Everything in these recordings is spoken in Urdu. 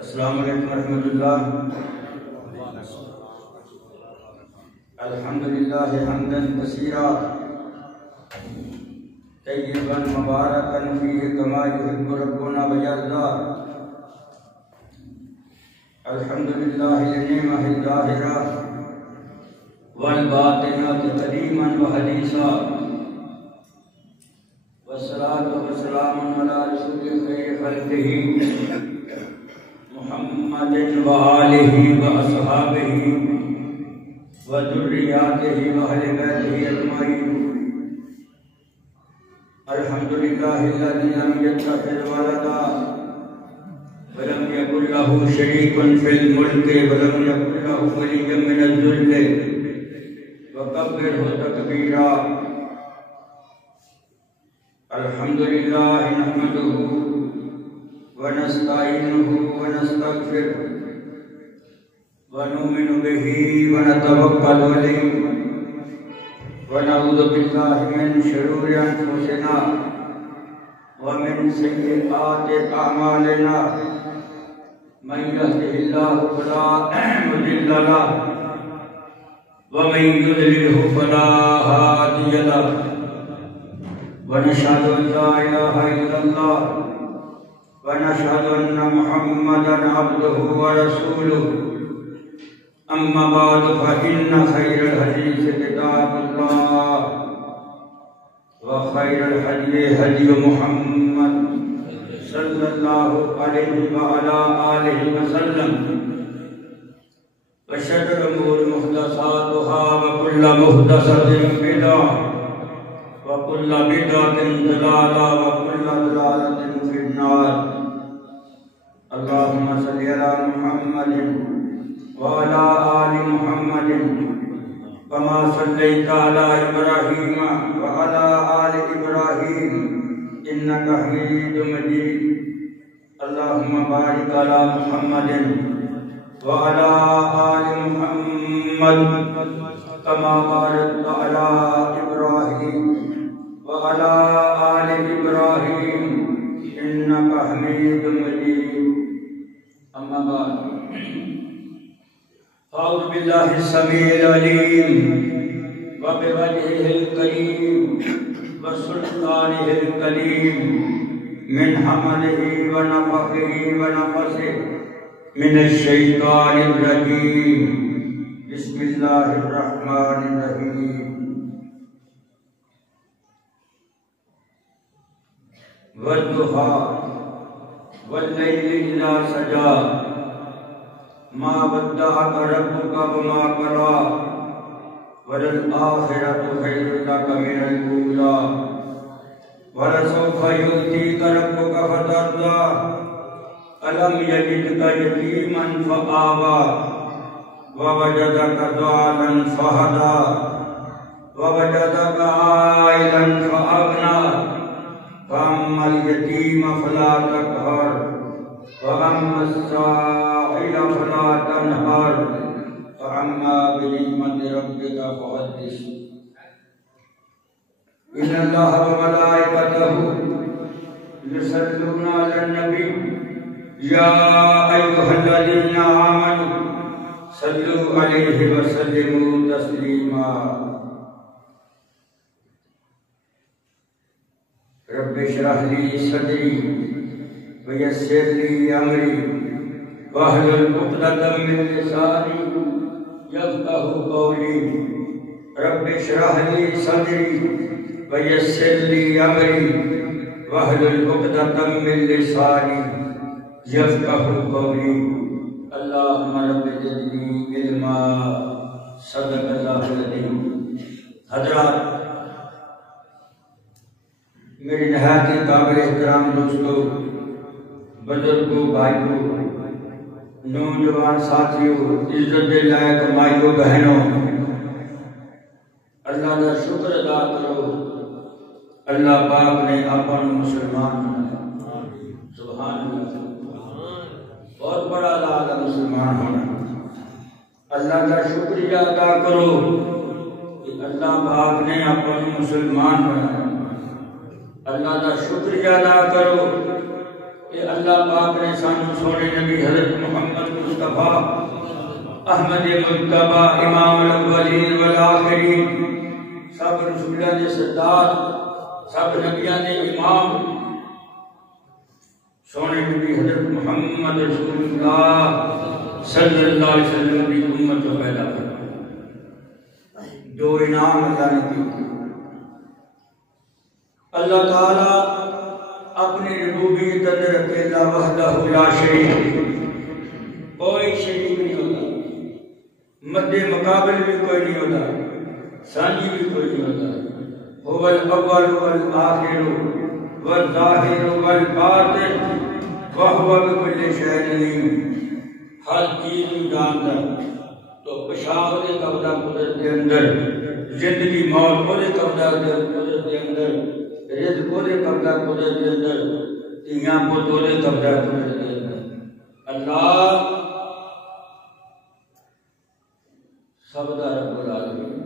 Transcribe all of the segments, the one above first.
السلام علیکم ورحمۃ اللہ. الحمدللہ حمدا کثیرا طیبا مبارکا فیہ کما یحب ربنا ویرضا. الحمدللہ لنعمہ الظاہرہ والباطنہ قدیما وحدیثا والصلاة والسلام علی رسول خیر خلقہ محمد وآلہ وأصحابہ وذریاتہ وأہل بیتہ اجمعین. الحمدللہ الذی لم یتخذ ولدا ولم یکن لہ شریک فی الملک ولم یکن لہ ولی من الذل وکبرہ تکبیرا. الحمدللہ نحمدہ ونستعینہ ونستغفرہ ونؤمن بہ ونتوکل علیہ ونعوذ باللہ من شرور انفسنا ومن سیئات اعمالنا. من یهده اللہ فلا مضل له ومن یضللہ فلا ہادی له. ونشهد ان لا اله الا الله ونشهد ان محمدا عبده ورسوله. اما بعد فان خير الحديث كتاب الله وخير الهدي هدي محمد صلى الله عليه وعلى اله وسلم. وشر الامور محدثاتها وكل محدثة بدعة وكل بدعة ضلالة وكل ضلالة في النار. اللهم صل على محمد وعلى آل محمد كما صليت على إبراهيم وعلى آل إبراهيم إنك حميد مجيد. اللهم بارك على محمد وعلى آل محمد كما باركت على إبراهيم وعلى آل إبراهيم إنك حميد مجيد. أما بعد أعوذ بالله السميع العليم وبوجهه الكريم وسلطانه الكريم من حمده ونفخه ونفسه من الشيطان الرجيم. بسم الله الرحمن الرحيم. والضحى والليل إذا سجى ما ودعك ربك وما قلى وللآخرة خير لك من الأولى ولسوف يؤتيك ربك فترضى ألم يجدك يتيما فآوى ووجدك ضالا فهدى ووجدك عائلا فأغنى فأما اليتيم فلا تقهر وأما السائل فلا تنهر وأما بنعمة ربك فحدث. إن الله وملائكته يصلون على النبي يا أيها الذين آمنوا صلوا عليه وسلموا تسليما. رب اشرح لي صدري ويسر لي أمري واحلل عقدة من لساني يفقهوا قولي. رب اشرح لي صدري ويسر لي أمري واحلل عقدة من لساني يفقهوا قولي. اللهم رب زدني علما. صدق الله العظيم. حضرات، میری نہایت قابل احترام دوستو، بزرگوں، بھائیوں، نوجوان ساتھیوں، عزت لائق مائیوں، بہنوں، اللہ کا شکر ادا کرو. اللہ پاک نے اپن مسلمان بنایا. سبحان اللہ. بہت بڑا لال ہے مسلمان ہونا. اللہ کا شکریہ ادا کرو کہ اللہ پاک نے اپن مسلمان بنایا. اللہ کا شکریہ ادا کرو کہ اللہ پاک نے سانو سونے نبی حضرت محمد مصطفیٰ احمد مجتبیٰ امام الاولین والآخرین سب رسولوں نے سردار سب نبیوں نے امام سونے نبی حضرت محمد رسول اللہ صلی اللہ علیہ وسلم کی امت کو پیدا کر جو انعام اللہ نے کی اللہ تعالیٰ اپنی ربوبیت اندر اکیلا وحدہ لا شریک کوئی شریک نہیں ہوتا مد مقابل بھی کوئی نہیں ہوتا ثانی بھی کوئی نہیں ہوتا هو الاول والآخر والظاہر والباطن وهو بكل شيء علیم ہر چیز کو جانتا تو پشاہ دے قبضہ قدرت کے اندر زندگی موت کو دے قبضہ قدرت کے اندر رزق کو دے قبضہ قدرت کے اندر تیاں کو دے قبضہ قدرت کے اندر اللہ سب دا رب العالمین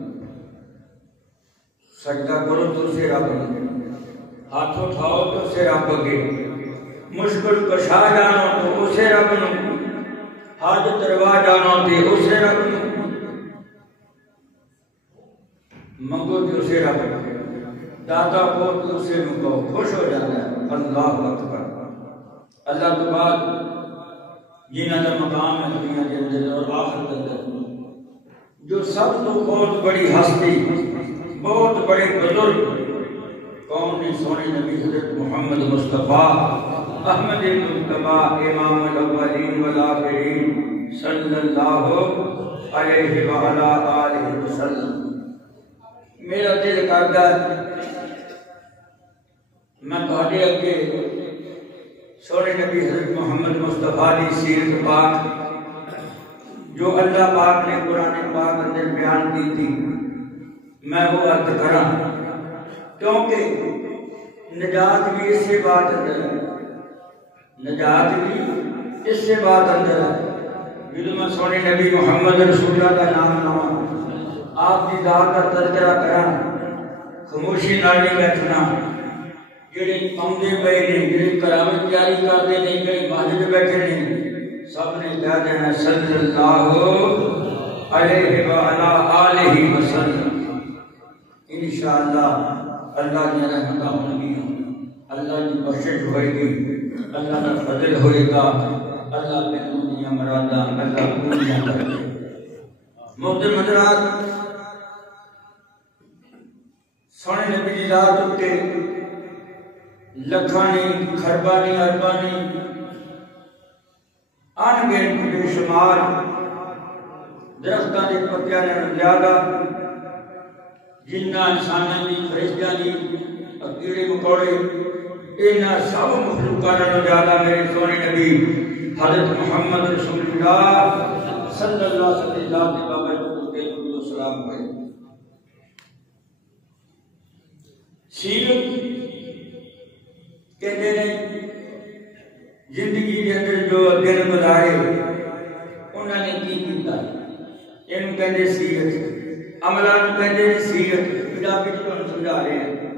سجدہ کرو تو سے رب ہاتھ اٹھاؤ تو سے رب کے مشکل کشا جانو تو اسے رب نو حاجت روا جانو تے اسے رب نو منگو تے اسے رب دادا کو تے اسے منگو خوش ہو جاتا ہے اللہ اکبر اللہ کے بعد جنہاں دا مقام ہے دنیا کے اندر اور آخرت کے اندر جو سب تو بہت بڑی ہستی بہت بڑے بزرگ کون نے سونے نبی حضرت محمد مصطفیٰ احمد مجتبیٰ امام الاولین والآخرین صلی اللہ علیہ وآلہ وسلم میرا دل کرتا ہے میں تہاڈے اگے سونے نبی حضرت محمد مصطفیٰ کی سیرت پاک جو اللہ پاک نے قرآن پاک اندر بیان کی تھی میں وہ عرض کراں کیونکہ نجات بھی اس سے بات اندر ہے نجات بھی اس سے بات اندر ہے جب میں سونے نبی محمد رسول اللہ کا نام لواں آپ کی ذات کا تذکرہ کراں خاموشی نال نہیں بیٹھنا جڑے آمدے پئے نے جڑے قرآن جاری کرتے نہیں کئی مسجد بیٹھے نے سب نے کہہ دینا صلی اللہ علیہ وآلہ وسلم انشاءاللہ اللہ کی رحمتہ ہوں گی اللہ کی بخشش ہوئے گی اللہ کا فضل ہوئے گا اللہ پہ دنیا مرادہ اللہ پوریاں کرے محترم حضرات سونے نبی دی ذات اتے لکھانی خربانی اربانی ان گن بے شمار درختاں دے پتیاں نے زیادہ جنہ انساناں دی فرشتیاں دی کیڑے مکوڑے انہاں سب مخلوقاں نالوں زیادہ میرے سونے نبی حضرت محمد رسول اللہ صلی اللہ علیہ وسلم ذات بابا کے درود و سلام پڑھے سیرت کہتے ہیں زندگی کے اندر جو دن گزارے انہوں نے کی کیتا انہوں کہتے سیرت عملہ نو کہتے ہیں سیرت پنجابی تو سمجھا رہے ہیں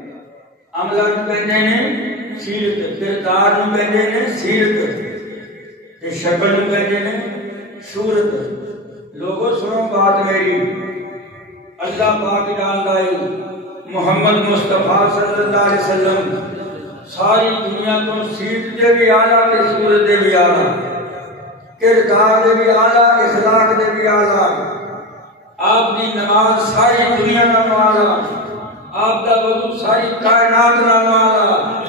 عملہ نو کہتے ہیں سیرت کردار نو کہتے ہیں سیرت تے شکل نو کہتے ہیں صورت لوگوں سنو بات میری اللہ پاک جان لائی محمد مصطفیٰ صلی اللہ علیہ وسلم ساری دنیا کو سیرت دے بھی آلہ تے صورت دے بھی آلہ کردار دے بھی آلہ اخلاق دے بھی آلہ آپ دی نماز ساری دنیا نہ آلہ آپ دا وضو ساری کائنات نہ آلہ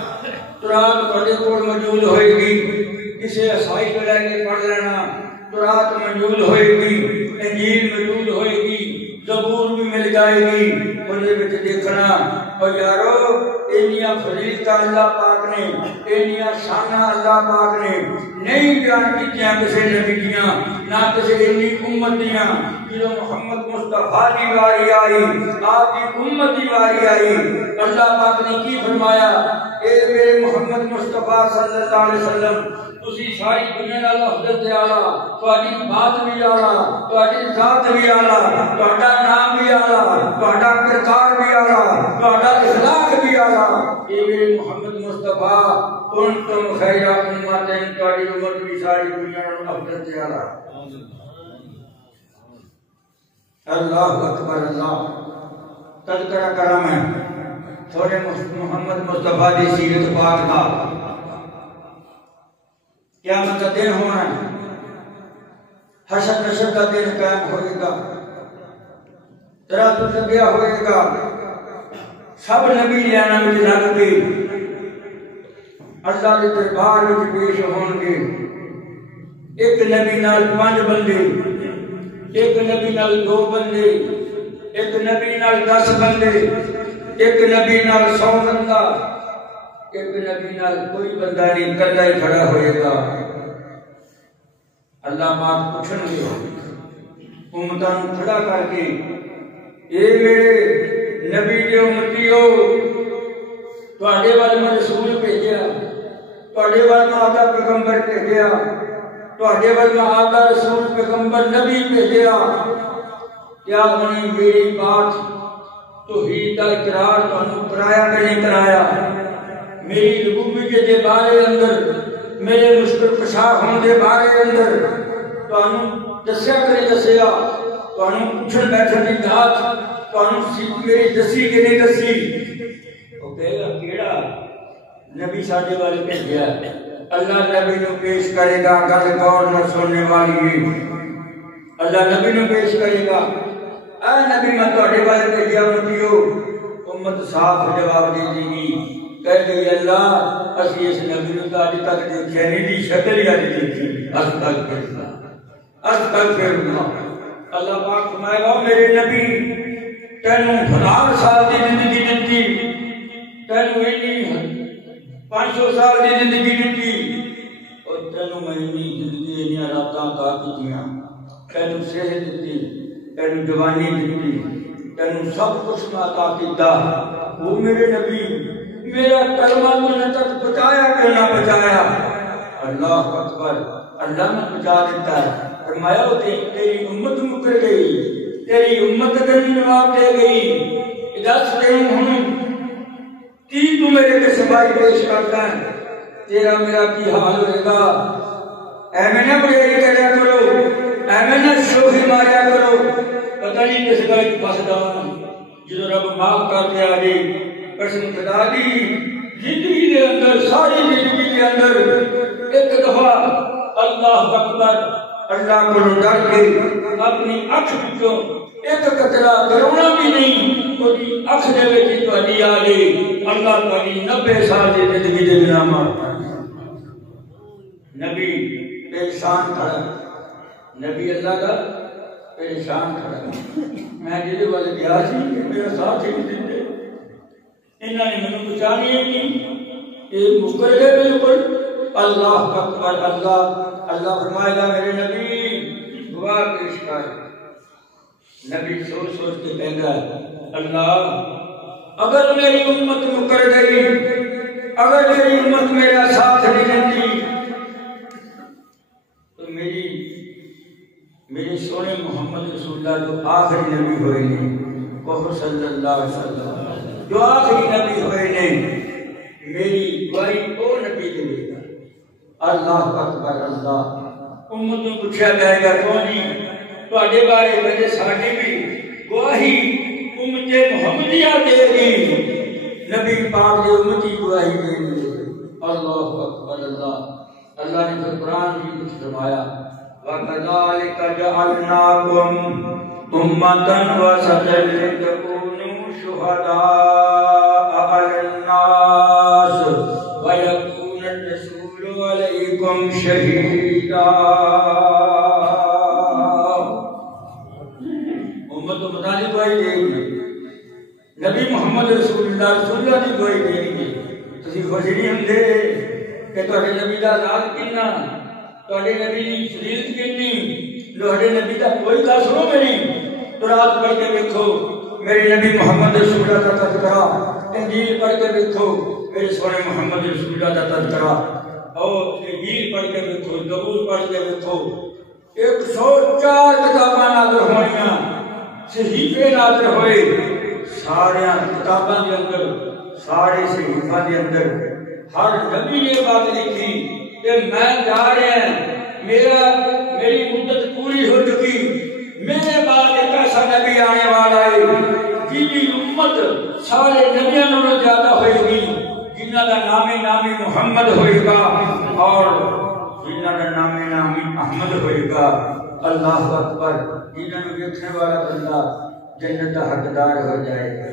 ترات پڑھے کو موجود ہوئے گی کسے عیسائی کو لے کے پڑھ لینا ترات موجود ہوئے گی انجیل موجود ہوئے گی زبور بھی مل جائے گی انہیں بچ دیکھنا اور یارو اینیاں فضیلتاں اللہ پاک نے اینیاں شاناں اللہ پاک نے نہیں بیان کیتیاں کسی نبی دیاں نہ کسی انی امت دیاں جو محمد مصطفیٰ کی واری آئی آپ کی امت کی واری آئی اللہ پاک نے کی فرمایا اے میرے محمد مصطفیٰ صلی اللہ علیہ وسلم تسی ساری دنیا نال افضل تے اعلیٰ، تہاڈی بات بھی اعلیٰ، تہاڈی ذات بھی اعلیٰ، تہاڈا نام بھی اعلیٰ، تہاڈا کردار بھی اعلیٰ، تہاڈا اخلاق بھی اعلیٰ۔ اے میرے محمد مصطفیٰ کنتم خیر امت، تہاڈی امت بھی ساری دنیا نال افضل تے اعلیٰ۔ اللہ اکبر اللہ۔ تذکرہ کرم ہے تھوڑے محمد مصطفیٰ دی سیرت پاک کا۔ قیامت کا دن ہونا ہے، حشر نشر کا دن قائم ہوئے گا، ترازو لگیا ہوئے گا، سب نبی لیانا میں لگ کے اللہ کے دربار میں پیش ہون گے۔ ایک نبی نال 5 بندے، ایک نبی نال 2 بندے، ایک نبی نال 10 بندے، ایک نبی نال 100 بندہ، ایک نبی نال کوئی بندہ نہیں، کلا ہی کھڑا ہوئے گا۔ اللہ پاک پوچھن گے امتاں نوں کھڑا کر کے، اے میرے نبی دے امتیو، تواڈے ول میں رسول بھیجیا، تواڈے ول میں آقا پیغمبر بھیجیا، تواڈے ول میں آقا رسول پیغمبر نبی بھیجیا، کیا انہیں میری بات توحید کا اقرار تانوں کرایا کہ نہیں کرایا؟ میری ربوبیت دے بارے اندر، میرے مشکل کشا ہون دے بارے اندر تانوں دسیا کہ نہیں دسیا؟ تانوں پوچھن بیٹھن دی ذات تانوں میری دسی کہ نہیں دسی؟ او کہے گا کیڑا نبی ساڈے والے بھیجیا؟ اللہ نبی نو پیش کرے گا، گل غور نہ سننے والی ہے۔ اللہ نبی نو پیش کرے گا، اے نبی میں تواڈے والے بھیجیا امتیو۔ امت صاف جواب دے دے گی، کہہ گئی اللہ اسی اس نبی نو اج تک دیکھیا نہیں، دی شکل ہی اج دیکھی۔ استغفراللہ استغفراللہ۔ اللہ پاک فرمائے گا میرے نبی تینوں 1000 سال دی زندگی دتی، تینوں اتنی 500 سال دی زندگی دتی، اور تینوں میں اتنی زندگی اتنی راتاں عطا کیتیاں، تینوں صحت دتی، تینوں جوانی دتی، تینوں سب کچھ میں عطا کیتا۔ وہ میرے نبی میرا کلمہ تو نے تک بچایا کہ نہ بچایا؟ اللہ اکبر۔ اللہ نے بچا دیتا ہے۔ فرمایا تیری امت مکر گئی، تیری امت دن جواب دے گئی۔ دس دن ہوں کی تو میرے کے سوائے پیش کرتا ہے، تیرا میرا کی حال ہوئے گا؟ اے میں نہ بڑھائی کریا کرو، اے میں نہ شوخی ماریا کرو، پتہ نہیں کس گل کی پسدا جدو رب معاف کر دے آگے۔ قسم خدا دی زندگی دے اندر، ساری زندگی دے اندر ایک دفعہ اللہ اکبر، اللہ کو ڈر کے اپنی اکھ وچوں ایک قطرہ کرونا بھی نہیں کوئی اکھ دے وچ تہاڈی آ گئی، اللہ تہاڈی 90 سال دی زندگی دے گناہ معاف کر دے۔ نبی پریشان کھڑا، نبی اللہ کا پریشان کھڑا۔ میں جدے والے گیا سی میرا ساتھ ہی نہیں دے، انہوں نے مجھے پہچانی ہے نہیں، یہ مکر گئے بالکل۔ اللہ اکبر۔ اللہ فرمائے گا میرے نبی دعا پیش کر۔ نبی سوچ کے کہہ رہا ہے اللہ اگر میری امت مکر گئی، اگر میری امت میرا ساتھ نہیں دیتی تو میری سونے محمد رسول اللہ جو آخری نبی ہوئے ہیں، وہ صلی اللہ علیہ وسلم جو آخری نبی ہوئے نے، میری گواہی وہ نبی دے گا۔ اللہ اکبر۔ اللہ امت کو پوچھا جائے گا کون ہی تواڈے بارے میں ساڈی بھی گواہی امت محمدیہ دے گی، نبی پاک دی امتی گواہی دے گی۔ اللہ اکبر۔ اللہ نے قرآن بھی کچھ فرمایا وَكَذَلِكَ جَعَلْنَاكُمْ أُمَّةً وَسَطًا لِتَكُونُوا شُهَدَاءَ عَلَى النَّاسِ وَيَكُونَ الرَّسُولُ عَلَيْكُمْ شَهِيدًا۔ امت متعلق گواہی دے گی، نبی محمد رسول اللہ کی گواہی دے گی۔ تسی خوش نہیں ہوندے کہ تواڈے نبی دا ذات کتنا، تواڈے نبی دی فضیلت کتنی، تواڈے نبی دا کوئی گل سنو میری قرآن پڑھ کے دیکھو، میرے نبی محمد رسول اللہ کا تذکرہ، انجیل پڑھ کے دیکھو، میرے سونے محمد رسول اللہ کا تذکرہ، اور انجیل پڑھ کے دیکھو، زبور پڑھ کے دیکھو، 104 کتاباں نازل ہوئیاں، صحیفے نازل ہوئے، سارے کتاباں کے اندر، سارے صحیفاں کے اندر ہر نبی نے بات لکھی کہ میں جا رہا ہوں، میری مدت پوری ہو چکی، میرے بعد ایک ایسا نبی آنے والا ہے جن کی امت سارے نبیوں نالوں زیادہ ہوئے گی، جنہاں دا نامی محمد ہوئے گا اور جنہاں دا نامی احمد ہوئے گا۔ اللہ اکبر، جنہاں نوں دیکھنے والا بندہ جنت کا حقدار ہو جائے گا،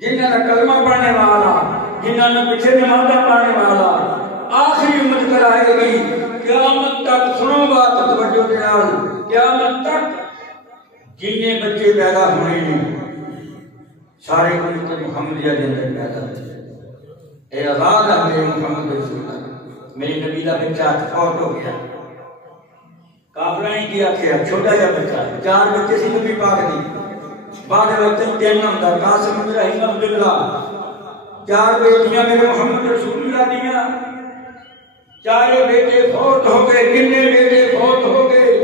جنہاں دا کلمہ پڑھنے والا، جنہاں نے پیچھے نمازاں پڑھنے والا آخری امت کرائے گی قیامت تک۔ سنو بات توجہ کے نال، قیامت تک جننے بچے پیدا ہوئے ہیں سارے امت محمدیہ کے اندر پیدا ہوئے۔ اے آزاد ہے میرے محمد رسول اللہ، میرے نبی کا بچہ فوت ہو گیا، کافرہ نے کیا چھوٹا جا بچہ، 4 بچے سی نبی پاک دی، بعد وقت 3 ہوتا، قاسم ابراہیم عبداللہ، 4 بیٹیاں میرے محمد رسول اللہ دیا، 4 بیٹے فوت ہو گئے، کنے بیٹے فوت ہو گئے،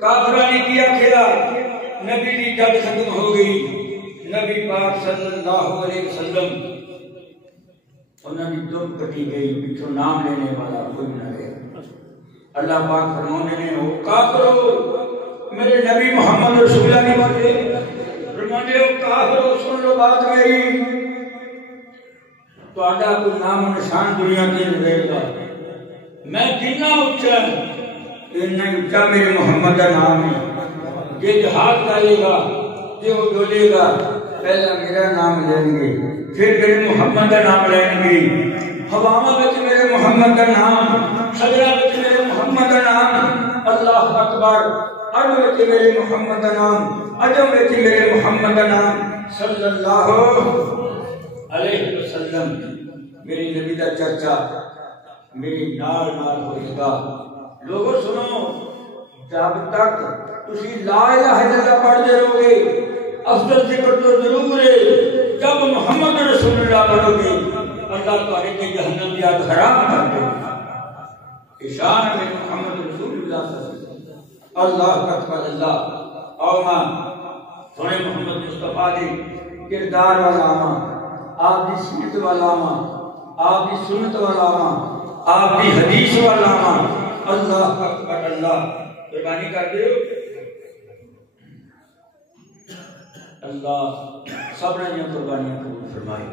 کافرہ نے کیا نبی کی جد ختم ہو گئی، نبی پاک صلی اللہ علیہ وسلم انہوں نے دم کٹی گئی، پچھو نام لینے والا کوئی نہ رہے۔ اللہ پاک فرمانے نے ہو کافرو میرے نبی محمد رسول اللہ کی باتیں فرمانے ہو کافرو سن لو بات میری، تو آدھا کوئی نام و نشان دنیا کے رہے گا، میں جنہ اچھا اتنا اچھا میرے محمد کا نام ہے، یہ جہاد کرے گا، یہ وہ ڈولے گا، پہلا میرا نام لیں گے، پھر میرے محمد کا نام لیں گے، ہواما بچ میرے محمد کا نام، شجرہ بچ میرے محمد کا نام، اللہ اکبر، عرب بچ میرے محمد کا نام، عجم بچ میرے محمد کا نام صلی اللہ علیہ وسلم۔ میری نبی کا چرچا میری نال ہوئے گا۔ لوگوں سنو، جب تک تسی لا الہ الا اللہ پڑھتے رہو گے افضل ذکر تو ضرور ہے، جب محمد رسول اللہ پڑھو گے اللہ تعالی کے جہنم کی آگ حرام کر دے گا۔ شان میں محمد رسول اللہ صلی اللہ علیہ وسلم، اللہ اکبر اللہ۔ اور ماں سنے محمد مصطفیٰ دی کردار والا ماں، آپ دی سیرت والا ماں، آپ دی سنت والا ماں، آپ دی حدیث والا ماں، اللہ اکبر اللہ۔ قربانی کر دے اللہ سب نے قربانیاں قبول فرمائی۔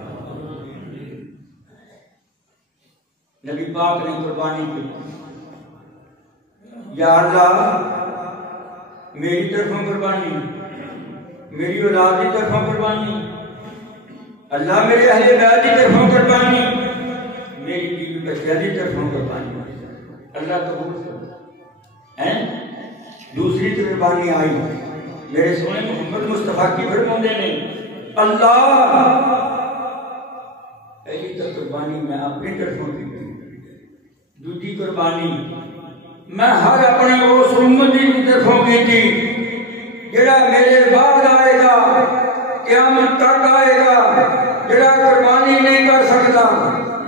نبی پاک نے قربانی کی، یا اللہ میری طرفوں قربانی، میری اولاد کی طرفوں قربانی، اللہ میرے اہل بیت کی طرفوں قربانی، میری بیوی بچیاں کی طرفوں قربانی، اللہ قبول فرمائے۔ دوسری قربانی آئی میرے سونے محمد مصطفیٰ کی فرماندے نے، اللہ پہلی تو قربانی میں اپنی طرفوں کی، دوسری قربانی میں ہر اپنے اس امتی کی طرفوں کی تھی جڑا میرے بعد آئے گا، قیامت تک آئے گا، جڑا قربانی نہیں کر سکتا،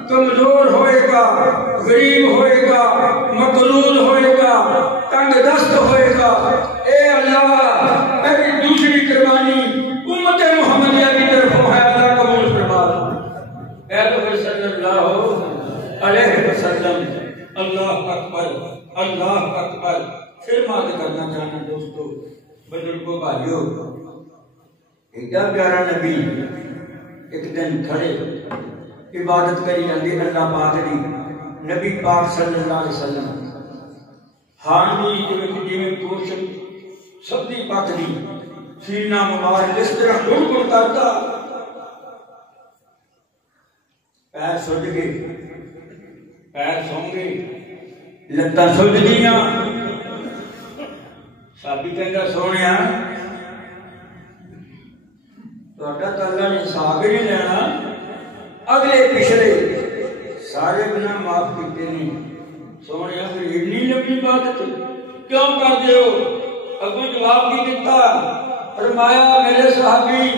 کمزور ہوئے گا، غریب ہوئے گا، مقلول ہوئے گا، تنگ دست ہوئے گا۔ اے اللہ میری دوسری قربانی امت محمدیہ کی طرفوں ہے، اللہ قبول فرما۔ اے نبی صلی اللہ علیہ وسلم، اللہ اکبر اللہ اکبر۔ پھر بات کرنا چاہنا دوستو، بزرگوں بھائیو، ایڈا پیارا نبی ایک دن کھڑے عبادت کری جاندی اللہ پاک دی، نبی پاک صلی اللہ علیہ وسلم ہانی جویں کوشش سب دی پاک دی سینہ مبارک اس طرح گل کرتا، پیر سج گئے، پیر سو گئے، لتاں سج گئیاں۔ صحابی کہندا سونیا تہاڈا تے اللہ نے حساب ہی نہیں لینا، اگلے پچھلے سارے گناہ معاف کیتے نے۔ سونیا پھر اتنی لمبی عبادت کیوں کر دے ہو؟ اگوں جواب کی دیتا، فرمایا میرے صحابی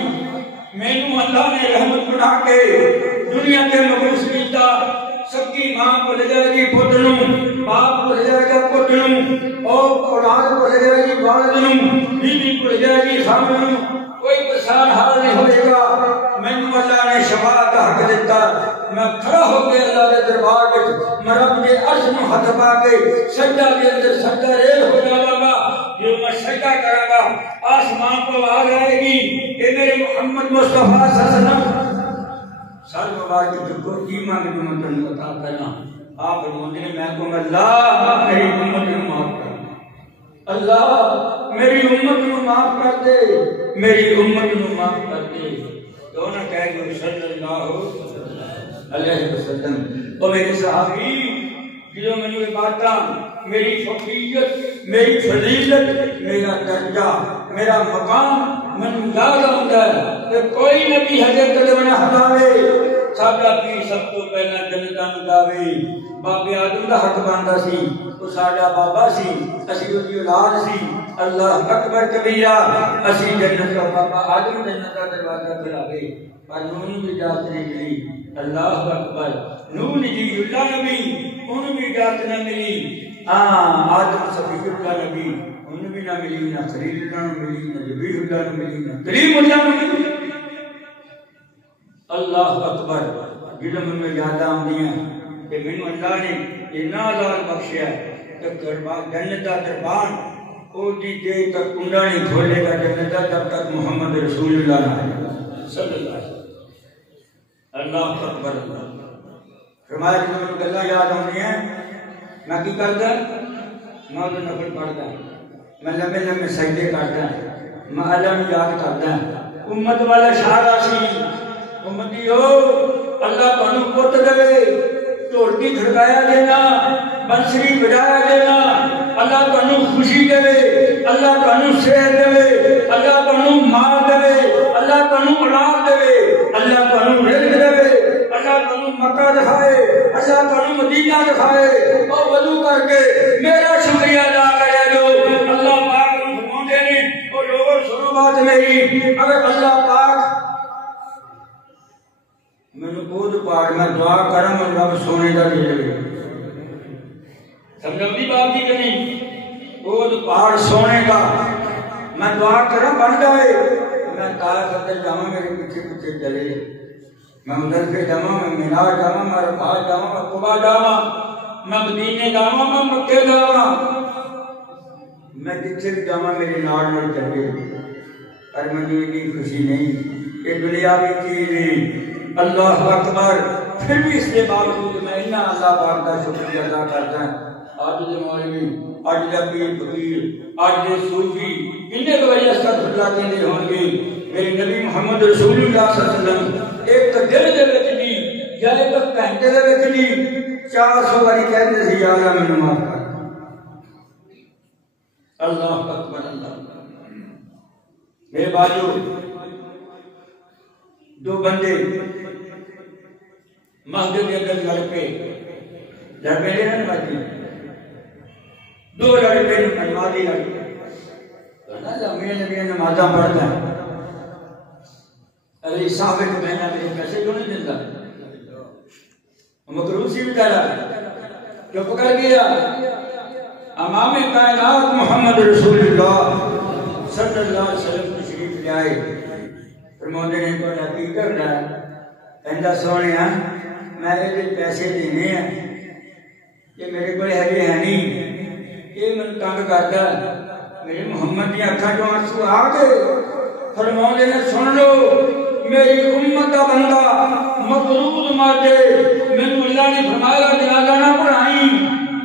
مینوں اللہ نے رحمت بنا کے دنیا کے مبعوث کیتا، سکی ماں کو لے جائے گی پتر نو، باپ کو لے جائے گا پتر نو، اور اولاد کو لے جائے گی والد نو، بیوی کو لے جائے گی خامد نو، کوئی پریشان حال نہیں ہوئے گا۔ میں نے اللہ نے شفاعت کا حق دیتا، میں کھڑا ہو کے اللہ کے دربار میں میں رب کے عرش میں ہاتھ پا کے سجدہ کے اندر سجدہ ریز ہو جاواں گا۔ جو میں سجدہ کراں گا آسمان کو آواز آئے گی کہ میرے محمد مصطفیٰ صلی اللہ علیہ وسلم سر مبارک جھکو کی مانگے تو میں تمہیں عطا کرنا۔ آپ فرماتے ہیں میں کہوں اللہ میری امت کو معاف کر، اللہ میری امت کو معاف کر دے، میری امت کو معاف کر دے۔ تو نہ کہہ گئے صلی اللہ علیہ وسلم۔ تو میرے صحابی جو میں نے باتاں میری فقیت، میری فضیلت، میرا درجہ، میرا مقام من یاد آتا ہے کہ کوئی نبی حضرت قدم نہ ہٹاوے، ساڈا پیر سب تو پہلا جنتاں نوں جاوے۔ بابے آدم دا حق بندا سی، او ساڈا بابا سی، اسی دی اولاد سی۔ اللہ اکبر کبیرہ، اسی جنت دا بابا آدم جنت دا دروازہ کھلاوے، پر نوح نوں اجازت نہیں ملی۔ اللہ اکبر، نوح نبی اللہ نبی انہوں بھی اجازت نہ ملی۔ آدم صفی اللہ نبی انہوں بھی نہ ملی، نہ خلیل اللہ نہ ملی، نہ جبریل اللہ نہ ملی، نہ کلیم اللہ نہ ملی۔ اللہ اکبر، جدوں میں یاد آندی ہیں کہ مینوں اللہ نے اتنا عذاب بخشیا کہ جنت دا دربان او دی دے تک کنڈا نہیں کھولے گا جنت دا جب تک محمد رسول اللہ نہ آئے صلی اللہ علیہ وسلم۔ اللہ اکبر، فرمایا کہ مینوں گلاں یاد آندی ہیں، میں کی کردا، میں وہ نفل پڑھدا، میں لمبے لمبے سجدے کردا، میں اللہ نوں یاد کردا۔ امت والا اشارہ سی، امتیو اللہ تانوں پت دے، ڈھولکی کھڑکایا دینا، بنسری بجایا دینا، اللہ تانوں خوشی دے، اللہ تانوں صحت دے، اللہ تانوں مال دے، اللہ تانوں اولاد دے، اللہ تانوں رزق دے، اللہ تانوں مکہ دکھائے، اللہ تانوں مدینہ دکھائے۔ اور وضو کر کے میرا شکریہ ادا کرے جو اللہ پاک نوں فرماتے نے، اور لوگوں سنو بات میری، اگر اللہ پاک مینوں بود پاڑ میں دعا کراں میں رب سونے دا دے دے، سمجھدی بات کی نہیں؟ بود پاڑ سونے کا میں دعا کراں بن جائے، میں طائف اندر جاواں میرے پیچھے پیچھے چلے، میں مزدلفہ جاواں، میں مینا جاواں، میں عرفات جاواں، میں قبا جاواں، میں مدینے جاواں، میں مکے جاواں، میں جتھے بھی جاواں میرے نال نال چلے، پر مجھے اتنی خوشی نہیں، یہ دنیاوی چیز نہیں۔ اللہ اکبر، پھر بھی اس کے باوجود میں اتنا اللہ پاک کا شکریہ ادا کرتا ہوں۔ آج دے مولوی، آج دے پیر فقیر، آج دے صوفی انہیں تو وجہ استغفر اللہ کہندے ہون گے، میرے نبی محمد رسول اللہ صلی اللہ علیہ وسلم ایک دل دے وچ نہیں یا ایک گھنٹے دے وچ نہیں 400 باری کہندے سی یا اللہ مینوں معاف کر۔ اللہ اکبر، اللہ میرے بھائیو، دو بندے مسجد کے اندر لڑ پے نہیں بچی، دو لڑکے نمازی لڑکے لمبی لمبی نمازاں پڑھتا ہے، علی ثابت مہینہ میرے پیسے کیوں نہیں دیتا؟ مکروہ سی بیچارہ چپ کر گیا۔ امام کائنات محمد رسول اللہ صلی اللہ علیہ وسلم تشریف لے آئے، فرماتے ہیں تو کی کرنا ہے؟ کہندا سونیا میں یہ پیسے دینے ہیں، یہ میرے کو ہجے ہے نہیں، یہ من تنگ کرتا ہے۔ میرے محمد کی اکھاں چوں آنسو آ گئے، فرماتے ہیں سن لو میری امت کا بندہ مقروض مر جائے، مینوں اللہ نے فرمایا جنازہ نہ پڑھائی،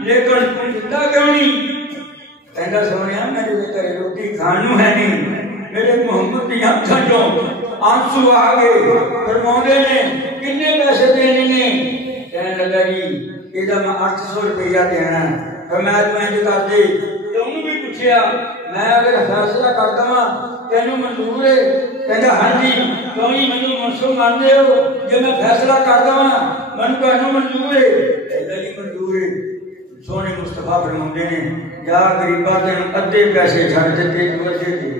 لیکن تم دیتا کیوں نہیں؟ کہندا سونیا میرے گھر روٹی کھانوں ہے نہیں، میرے محمد کی اکھاں چوں آنسو آ گئے، فرماتے ہیں کتنے پیسے دینے نے؟ کہنے لگا جی یہ میں 800 روپیہ دینا ہے۔ فرمایا تو انج کر دے، انہوں بھی پوچھیا میں اگر فیصلہ کرتا ہوں تینوں منظور ہے؟ کہندا ہاں جی، کیوں نہیں مینوں منصور مانتے ہو؟ جے میں فیصلہ کرتا ہوں مینوں تینوں منظور ہے؟ کہندا جی منظور ہے۔ سونے مصطفیٰ فرماتے ہیں جا غریباں تینوں ادھے پیسے چھڑ دیتے جو ادھے دے،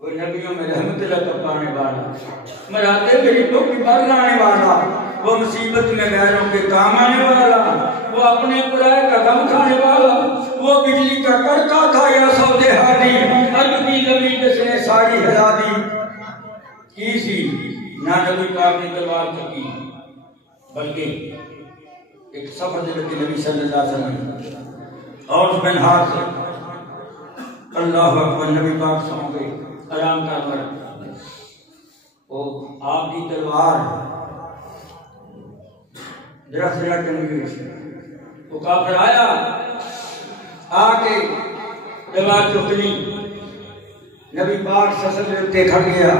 وہ نبیوں میں رحمت اللہ کا پانے والا، مراتے غریبوں کی بار لانے والا، وہ مصیبت میں غیروں کے کام آنے والا، وہ اپنے برائے کا غم کھانے والا، وہ بجلی کا کڑکا تھا یا سودے ہادی، ادبی نبی جس نے ساری ہلا دی کی سی نہ نبی پاک نے تلوار چکی، بلکہ ایک سفر دے کے نبی صلی اللہ علیہ وسلم اور بن ہاتھ سے اللہ اکبر نبی پاک سو گئے آرام کر وہ آپ کی تلوار درخت ٹنگی وہ کافر آیا آ کے تلوار چکلی نبی پاک سسل تے کھڑ گیا،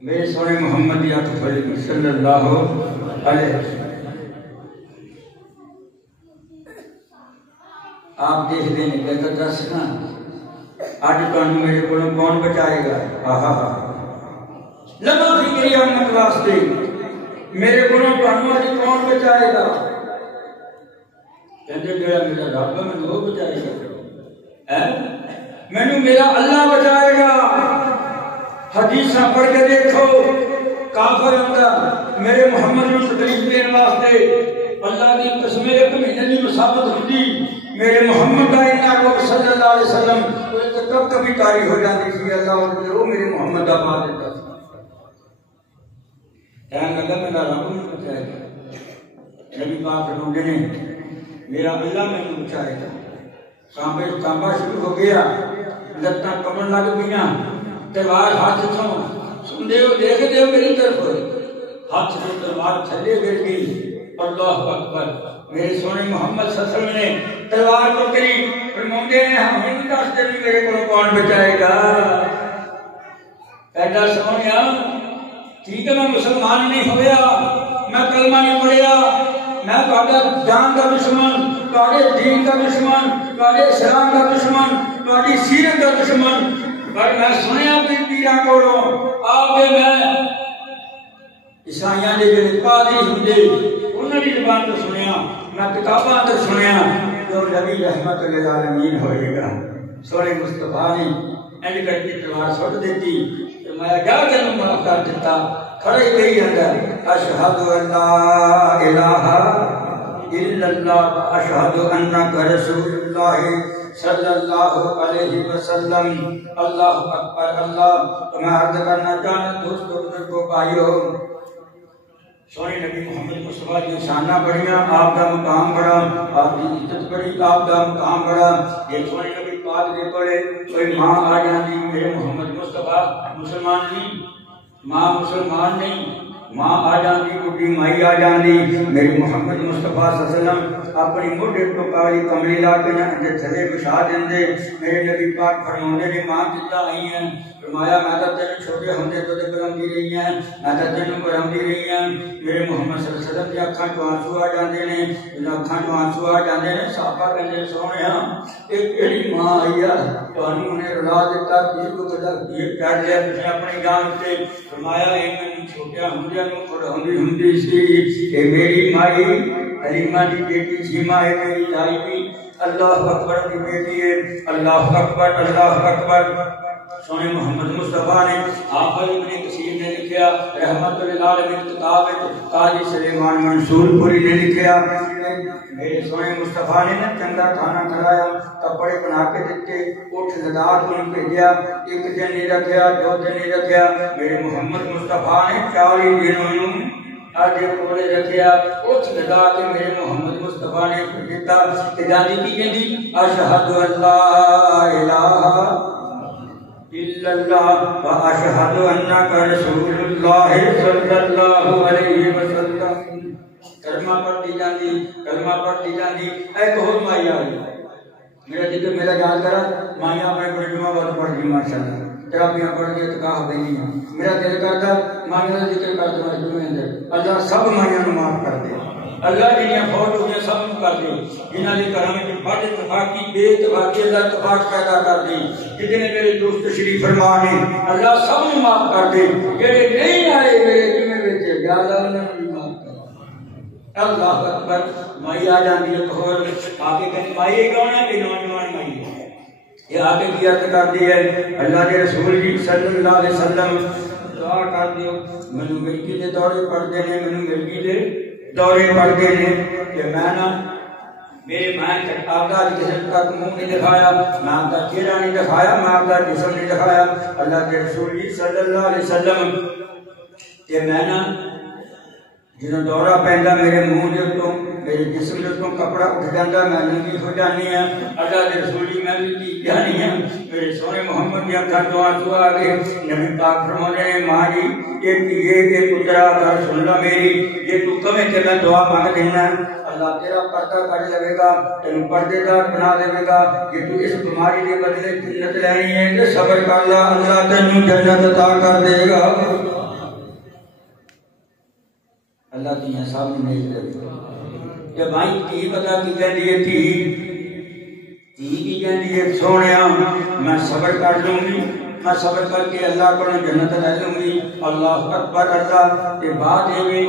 میرے سونے محمد یا صلی اللہ علیہ وسلم آپ دیکھتے ہیں کہتا دسنا آج تمہیں میرے کو کون بچائے گا، لما فکری امت واسطے میرے کو تمہیں کون بچائے گا، کہتے جڑا میرا رب ہے وہ بچائے گا، مینوں میرا اللہ بچائے گا۔ حدیثاں پڑھ کے دیکھو کافر آندا میرے محمد نوں تکلیف دین واسطے اللہ کی قسم ایک مہینے کی مسابت ہوتی میرے محمد کا انعام صلی اللہ علیہ وسلم کب کبھی تاری ہو جاتی تھی، اللہ وہ میرے محمد کا پا دیتا کہنے لگا میرا رب نے بچائے گا، نبی پاک فرماتے ہیں میرا اللہ میں نے بچائے گا۔ کانبا شروع ہو گیا، لتاں کمن لگ گئیاں، تلوار ہاتھ چھوں سندے ہو دیکھ دے میری طرف، ہاتھ سے تلوار تھلے گر گئی، اللہ اکبر میرے سونے محمد صلی اللہ علیہ وسلم نے تلوار کو کری فرماتے ہیں ہم نہیں دستے بھی میرے کو کون بچائے گا، کہتا سونیا ٹھیک ہے میں مسلمان نہیں ہویا، میں کلمہ نہیں پڑھیا، میں تہاڈا جان کا دشمن، تہاڈے دین کا دشمن، تہاڈے اسلام کا دشمن، تہاڈی سیرت کا دشمن، پر میں سنیا بھی پیراں کولوں آپ دے میں عیسائیاں دے جڑے قاضی ہوندے انہاں دی زبان تو سنیا، میں کتاباں تو سنیا جو نبی رحمت للعالمین ہوئے گا، سونے مصطفیٰ نے اینڈ کر کے تلوار سٹ دیتی، میں کیا تینوں معاف کر دیتا، کھڑے گئی اندر اشہد ان لا الہ الا اللہ اشہد انک رسول اللہ صلی اللہ علیہ وسلم، اللہ اکبر اللہ۔ تو میں عرض کرنا چاہتا دوستو بزرگوں بھائیو، سونے نبی محمد مصطفیٰ کی شانہ بڑھیاں، آپ کا مقام بڑا، آپ کی عزت بڑی، آپ کا مقام بڑا، یہ سونے نبی پاک دے پڑے کوئی ماں آ جاندی میرے محمد مصطفیٰ مسلمان نہیں، ماں مسلمان نہیں، ماں آ جاندی بڑی مائی آ جاندی، میرے محمد مصطفیٰ صلی اللہ علیہ وسلم اپنی موڈے تو کالی کملی لا کے اندر تھلے بچھا دیندے، میرے نبی پاک فرماندے نے ماں کتا آئی ہیں، فرمایا میں تو تینوں چھوٹے ہوندے تو کرمدی رہی ہیں، میں تو تینوں کرمدی رہی ہیں، میرے محمد صلی اللہ علیہ وسلم دی اکھاں چوں آنسو آ جاندے نے، جنہاں اکھاں چوں آنسو آ جاندے نے، صحابہ کہندے سونیا ایک کیڑی ماں آئی ہے تانوں نے رلا دیتا کی کو کدا یہ کر لیا تسی اپنی جان تے، فرمایا اے میں چھوٹا ہوندیاں نوں پڑھاوندی ہوندی سی، اے میری مائی حلیمہ دی بیٹی جھیما ہے، میری دائی بھی اللہ اکبر دی بیٹی ہے، اللہ اکبر اللہ اکبر۔ سونے محمد مصطفیٰ نے آخر ابن کثیر نے لکھیا رحمت للعالمین کتاب قاضی سلیمان منصور پوری نے لکھیا میرے سونے مصطفیٰ نے چنگا کھانا کھلایا، کپڑے بنا کے دیتے، اٹھ زدار کو بھیجا، ایک دن نہیں رکھیا، 2 دن نہیں رکھیا، میرے محمد مصطفیٰ نے 40 دنوں آج کولے رکھیا، اٹھ لگا کے میرے محمد مصطفیٰ نے دیتا کہ جاندی کی کہندی اشہد ان لا الہ الا اللہ و اشہد انک رسول اللہ صلی اللہ علیہ وسلم، کلمہ پڑھتی جاندی ایک اور مائی آئی، میرا ذکر میرا یاد کرا مائیاں اپنے بڑے جمعہ بہت پڑھ گئی ماشاءاللہ، تراپیاں پڑھ گئی اتقاہ بینی ہیں، میرا دل کرتا مائیاں کا ذکر کرتا ہوں جمعے اندر، اللہ سب مائیاں نو معاف کر دے، اللہ جنیاں فوت ہو گیا سب کر دے، جنہاں دی کرامت میں بڑھ اتفاقی بے اتفاقی اللہ اتفاق پیدا کر دے، جتنے میرے دوست تشریف فرما نے اللہ سب نو معاف کر دے، جڑے نہیں آئے میرے جمعے وچ یا اللہ انہاں نو معاف کر، اللہ اکبر۔ مائی آ جاندی ہے تو آگے کہیں مائی کون ہے کہ نوجوان مائی ہے، یہ آگے کی عرض کر دی ہے اللہ کے رسول جی صلی اللہ علیہ وسلم دعا کر دیو مینوں مرگی دے دورے پڑھدے نے مینوں مرگی دے دورے پڑھدے نے کہ میں نہ میرے ماں تک آپ کا جسم تک منہ نہیں دکھایا میں آپ کا چہرہ نہیں دکھایا میں آپ کا جسم نہیں دکھایا اللہ کے رسول صلی اللہ علیہ وسلم کہ میں نہ جنہوں دورہ پہندا میرے منہ دے تو میرے جسم دے تو کپڑا اٹھ جاتا میں ننگی ہو جانی ہے اللہ کے رسول میں بھی کی جانی ہے میرے سونے محمد کی اکھاں تو آنسو آ گئے نبی پاک فرماتے ہیں ماں جی یہ پترا کر سن لا میری یہ تو کمیں کہ میں دعا مانگ دینا اللہ تیرا پردہ کٹ لگے گا تینوں پردے دار بنا دے گا کہ تو اس بیماری کے بدلے جنت لینی ہے کہ صبر کر لا اللہ تینوں جنت عطا کر دے گا اللہ تیاں سب نہیں دے کہ بھائی کی پتا کی کہندی ہے تھی کی کہندی ہے سونیا میں صبر کر لوں گی میں صبر کر کے اللہ کو جنت لے لوں گی اللہ اکبر اللہ کے بعد یہ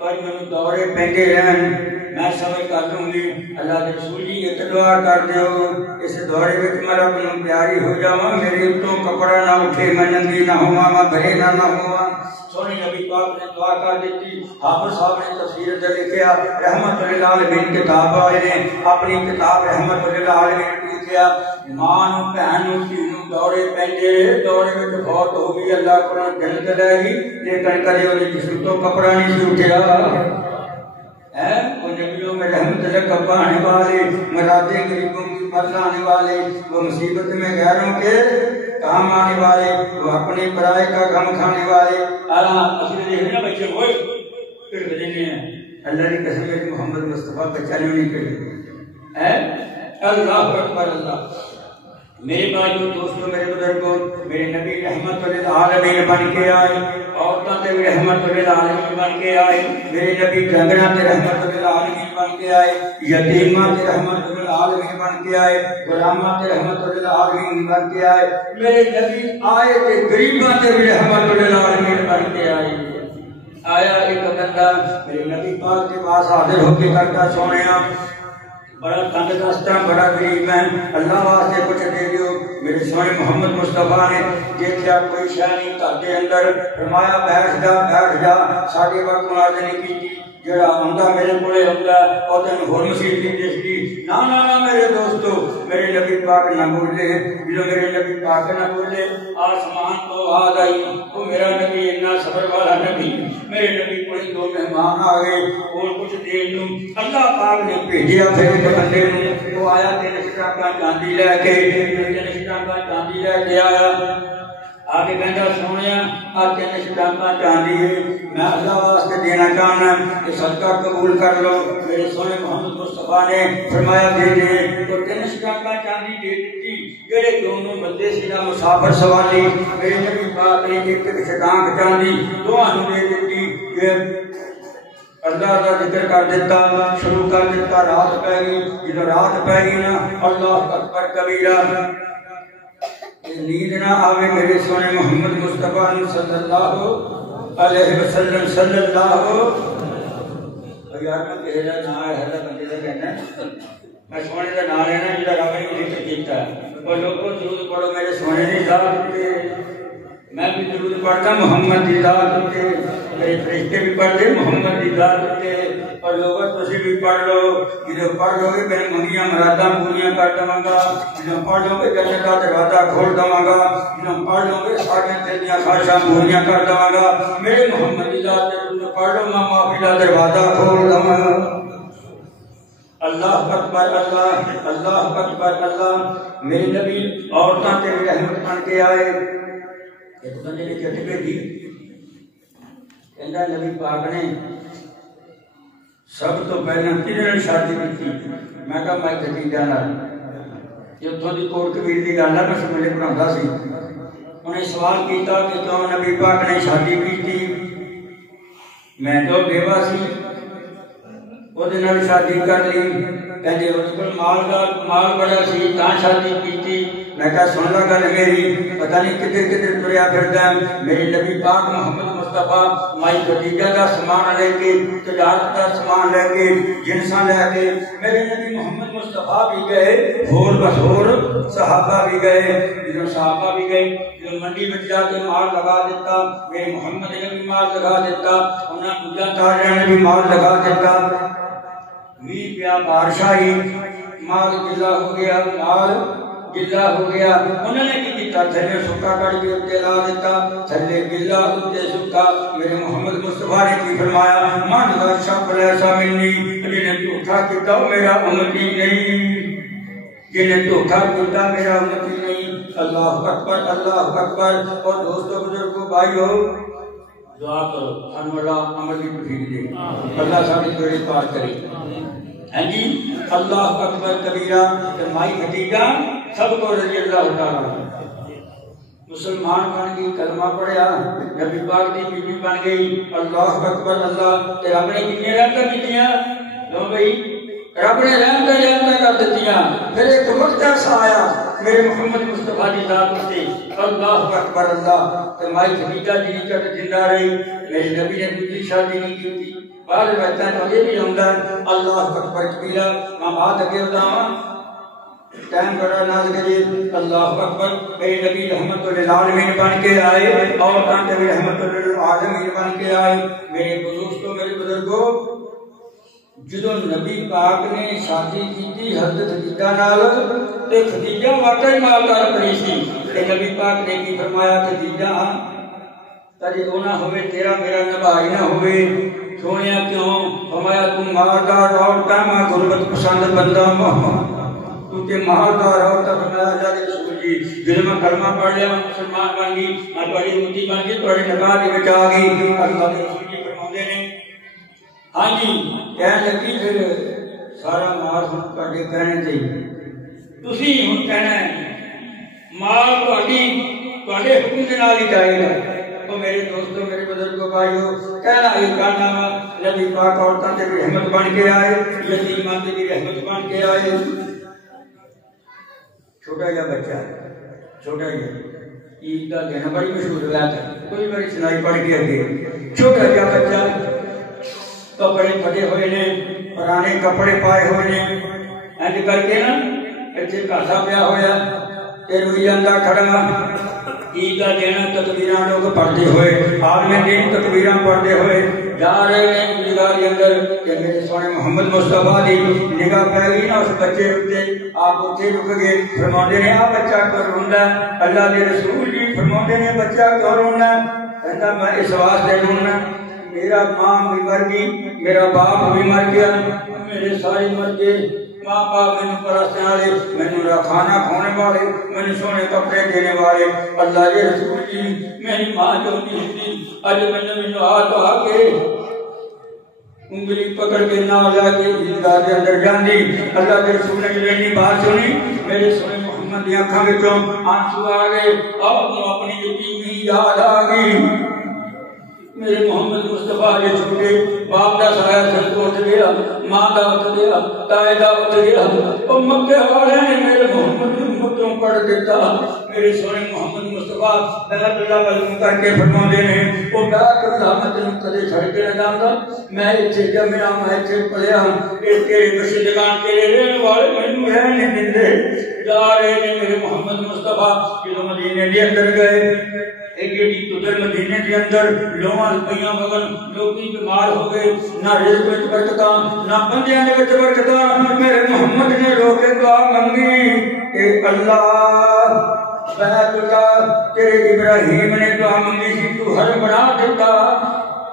پر میں دورے پہنتے رہن میں صبر کر لوں گی اللہ کے رسول جی ایک دعا کر دیو اس دورے میں میں رب نو پیاری ہو جاواں میرے اتوں کپڑا نہ اٹھے میں ننگی نہ ہوا میں بھرے نہ ہوا سونے نبی پاک نے دعا کر دیتی حافظ صاحب نے تفسیر دے لکھیا رحمت للعالمین کتاب والے نے اپنی کتاب رحمت للعالمین لکھیا ماں نو بہن نو دھی نو دورے پہنجے دورے وچ فوت ہو گئی اللہ کو جنت لے گئی لیکن کدے وہ جسم تو کپڑا نہیں سی اٹھیا ہے وہ نبیوں میں رحمت لک پانے والے مرادیں غریبوں کی بدلانے والے وہ مصیبت میں غیروں کے کام آنے والے وہ اپنے برائے کا غم کھانے والے اللہ اصل دیکھنا بچے ہوئے پھر بجنے ہیں اللہ کی قسم ہے محمد مصطفیٰ بچہ نہیں پھر ہے اللہ اکبر اللہ میرے بھائیو دوستو میرے بزرگوں میرے نبی رحمت للعالمین بن کے آئے عورتوں تے بھی رحمت للعالمین بن کے آئے میرے نبی جنگلاں تے رحمت للعالمین بن کے آئے یتیماں تے رحمت للعالمین بن کے آئے غلاماں تے رحمت للعالمین بن کے آئے میرے نبی آئے تے غریباں تے بھی رحمت للعالمین بن کے آئے آیا ایک بندہ میرے نبی پاک کے پاس حاضر ہو کے کرتا سونیا بڑا تنگ دستا بڑا غریب ہے اللہ واسطے کچھ دے دیو میرے سونے محمد مصطفیٰ نے دیکھا کوئی شے نہیں گھر دے اندر فرمایا بیٹھ جا ساڈے وقت ملازم نہیں کی جڑا ہوندا میرے کولے ہوندا او تینوں ہور مسیح دی دسدی نا میرے دوستو میرے نبی پاک نہ بولے جو میرے نبی پاک نہ بولے آسمان تو آواز آئی او میرا نبی اتنا صبر والا نبی میرے نبی کوئی دو مہمان آ گئے اور کچھ دیر نوں اللہ پاک نے بھیجیا پھر بندے نوں وہ آیا تے نشکا چاندی لے کے آیا آگے کہندا سونیا آ کے نشکا چاندی ہے میں اللہ واسطے دینا چاہنا کہ صدقہ قبول کر لو میرے سونے محمد مصطفیٰ نے فرمایا دے تو نشکا چاندی دے دی جڑے دونوں بندے سی نا مسافر سوالی میرے نبی پاک نے ایک شٹانک چاندی دونوں دے دی یہ اللہ کا ذکر کر دیتا شروع کر دیتا رات پہ گئی جب رات پہ گئی نا اللہ اکبر کبیرہ نیند نہ آوے میرے سونے محمد مصطفیٰ صلی اللہ علیہ وسلم صلی اللہ یار میں کہہ رہا نا ہے اللہ بندے کا کہنا ہے میں سونے کا نام لینا جہاں رب نے ذکر کیتا ہے اور لوگوں درود پڑھو میرے سونے کی ذات پہ میں بھی درود پڑھتا محمد کی ذات پہ میرے فرشتے بھی پڑھتے محمد کی ذات پہ اور لوگوں تسی بھی پڑھ لو جب پڑھ لو گے میرے منگیاں مراداں پوریاں کر دوں گا جب پڑھ لو گے جنت کا دروازہ کھول دوں گا جب پڑھ لو گے سارے دل دیاں خواہشاں پوریاں کر دوں گا میرے محمد کی ذات پہ پڑھ لو میں معافی کا دروازہ کھول دوں گا اللہ اکبر اللہ اکبر اللہ میرے نبی عورتوں تے بھی رحمت بن کے آئے ایک بندے نے چٹھی بھیجی کہندا نبی پاک نے سب تو پہلے کدھر شادی کی میں کہا میں کہیں جانا یہ تو دی کوٹ کبیر دی گل ہے میں سمجھے پڑھاتا سی انہیں سوال کیتا کہ کیوں نبی پاک نے شادی کی تھی میں تو بیوہ سی وہ دن شادی کر لی کہتے مال بڑا سی تاں شادی کیتی. میں کہا سن لا گل میری، پتہ نہیں کدھر کدھر تریا پھردا ہے. میرے نبی پاک محمد مصطفیٰ مائی خدیجہ کا سامان لے کے، تجارت کا سامان لے کے، جنساں لے کے میرے نبی محمد مصطفیٰ بھی گئے، ہور بہور صحابہ بھی گئے. جدوں صحابہ بھی گئے، جدوں منڈی میں جا کے مال لگا دیتا، میرے محمد نے بھی مال لگا دیتا، انہاں دوجا تاجراں نے بھی مال لگا دیتا. 20 پیا بادشاہی، مال گلا ہو گیا، مال گلا ہو گیا. انہوں نے کی کیتا؟ تھلے سکا کر کے اتنے لا دیتا، تھلے گلا اتنے سکا. میرے محمد مصطفیٰ نے کی فرمایا، من کا شک ایسا منی، جنہیں دھوکا کیتا میرا امتی نہیں، جنہیں دھوکا کیتا میرا امتی نہیں. اللہ اکبر، اللہ اکبر. اور دوستو بزرگو بھائیو، دعا کرو سانو اللہ عمل کی توفیق دے، اللہ ساری بیڑی پار کرے. ہاں جی، اللہ اکبر کبیرہ. مائی خدیجہ سب کو رضی اللہ تعالیٰ مسلمان بن گئی، کلمہ پڑھیا، نبی پاک دی بیوی بن گئی. اللہ اکبر. اللہ تے رب نے کتنی رحمتاں کیتیاں؟ لو بھائی، رب نے رحمتاں کر دتیاں. پھر ایک وقت ایسا آیا میرے محمد مصطفیٰ دی ذات سے، اللہ اکبر. اللہ تے مائی خدیجہ جی چٹ زندہ رہی. میرے نبی نے دوسری شادی نہیں کی. بعد رہتا ہے یہ بھی ہوندا ہے. اللہ اکبر کبیرہ. میں بات اگے بتاواں، ٹائم بڑا ناز کریے. اللہ اکبر. میرے نبی رحمت للعالمین بن کے آئے، اور تاں بھی رحمت للعالمین بن کے آئے. میرے دوستو، میرے بزرگو، جدوں نبی پاک نے شادی کی حضرت خدیجہ نال، تے خدیجہ واقعی مالدار بنی سی. تے نبی پاک نے کی فرمایا، خدیجہ تجھے نہ ہوئے تیرا میرا نبھائی نہ ہوئے. سونیا کیوں؟ فرمایا تم مالدار عورتاں، میں غربت پسند بندہ تو تے مالدار عورتاں. فرمایا اللہ کے رسول جی، جدوں میں کلمہ پڑھ لیا مسلمان بن گئی، میں تہاڈی امتی بن گئی، تہاڈی نگاہ دے وچ آ گئی. اللہ کے رسول جی فرماندے نے، ہاں جی، کہن لگی پھر سارا مال ہن تہاڈے کہنے تے تسی ہن کہنا ہے مال تہاڈے حکم دے نال ہی جائے گا. تو میرے دوستو، میرے بزرگو بھائیو، کہنا یہ کہنا وا نبی پاک عورتاں تے بھی رحمت بن کے آئے، یتیماں تے بھی رحمت بن کے آئے. چھوٹا جا بچہ ہے، چھوٹا جا عید کا دن بڑی مشہور روایت ہے، کوئی بڑی سنائی پڑھ کے اگے. چھوٹا جا بچہ، کپڑے پھٹے ہوئے نے، پرانے کپڑے پائے ہوئے نے، اینج کر کے نا اتنے کاسا پیا ہوا تے روئی جاندا کھڑا. عید کا دن تکبیراں لوگ پڑھتے ہوئے، عالم دین تکبیراں پڑھتے ہوئے جا رہے ہیں نگاہ کے اندر کہ میرے سونے محمد مصطفیٰ دی نگاہ پہ گئی نا اس بچے اتے. آپ اتنے رک گئے. فرماندے نے آ بچہ کیوں روندا ہے؟ اللہ کے رسول جی فرماندے نے بچہ کیوں روندا ہے؟ کہندا میں اس واسطے روندا، میرا ماں بھی مر گئی، میرا باپ بھی مر گیا، میرے سارے مر گئے. ماں باپ مینوں پرستنے والے، مینوں کھانا کھانے والے، مینوں سونے کپڑے دینے والے. اللہ کے رسول جی میری ماں جو نہیں تھی، اج مینوں ہاتھ آ کے انگلی پکڑ کے نہ لا کے عیدگاہ کے اندر جاندی. اللہ کے رسول نے جب یہ بات سنی، میرے سونے محمد دی اکھاں وچوں آنسو آ گئے. آپ کو اپنی یتیمی یاد آ گئی. میرے محمد مصطفیٰ کے چھوٹے باپ کا سایہ سر کو اٹھ گیا، ماں کا اٹھ گیا، تائے کا اٹھ گیا. اور مکے والے نے میرے محمد مکوں پڑھ دیتا. میرے سونے محمد مصطفیٰ بیت اللہ والوں کر کے فرماندے نے، وہ بیت اللہ میں تینوں کدے چھڑ کے نہ جاندا، میں اتنے جمیا، میں اتنے پلیا، تیرے بشندگان تیرے رہنے والے مینوں رہن نہیں دیندے. جا رہے نے میرے محمد مصطفیٰ جدوں مدینے دے اندر گئے، ایڈی تدر مدینے کے اندر لوہاں روپیاں مگن لوگی بیمار ہو گئے. نہ رزق وچ برکتاں، نہ بندیاں دے وچ برکتاں. میرے محمد نے رو کے دعا منگی، اے اللہ بیت اللہ تیرے ابراہیم نے دعا منگی سی، تو حرم بنا دیتا.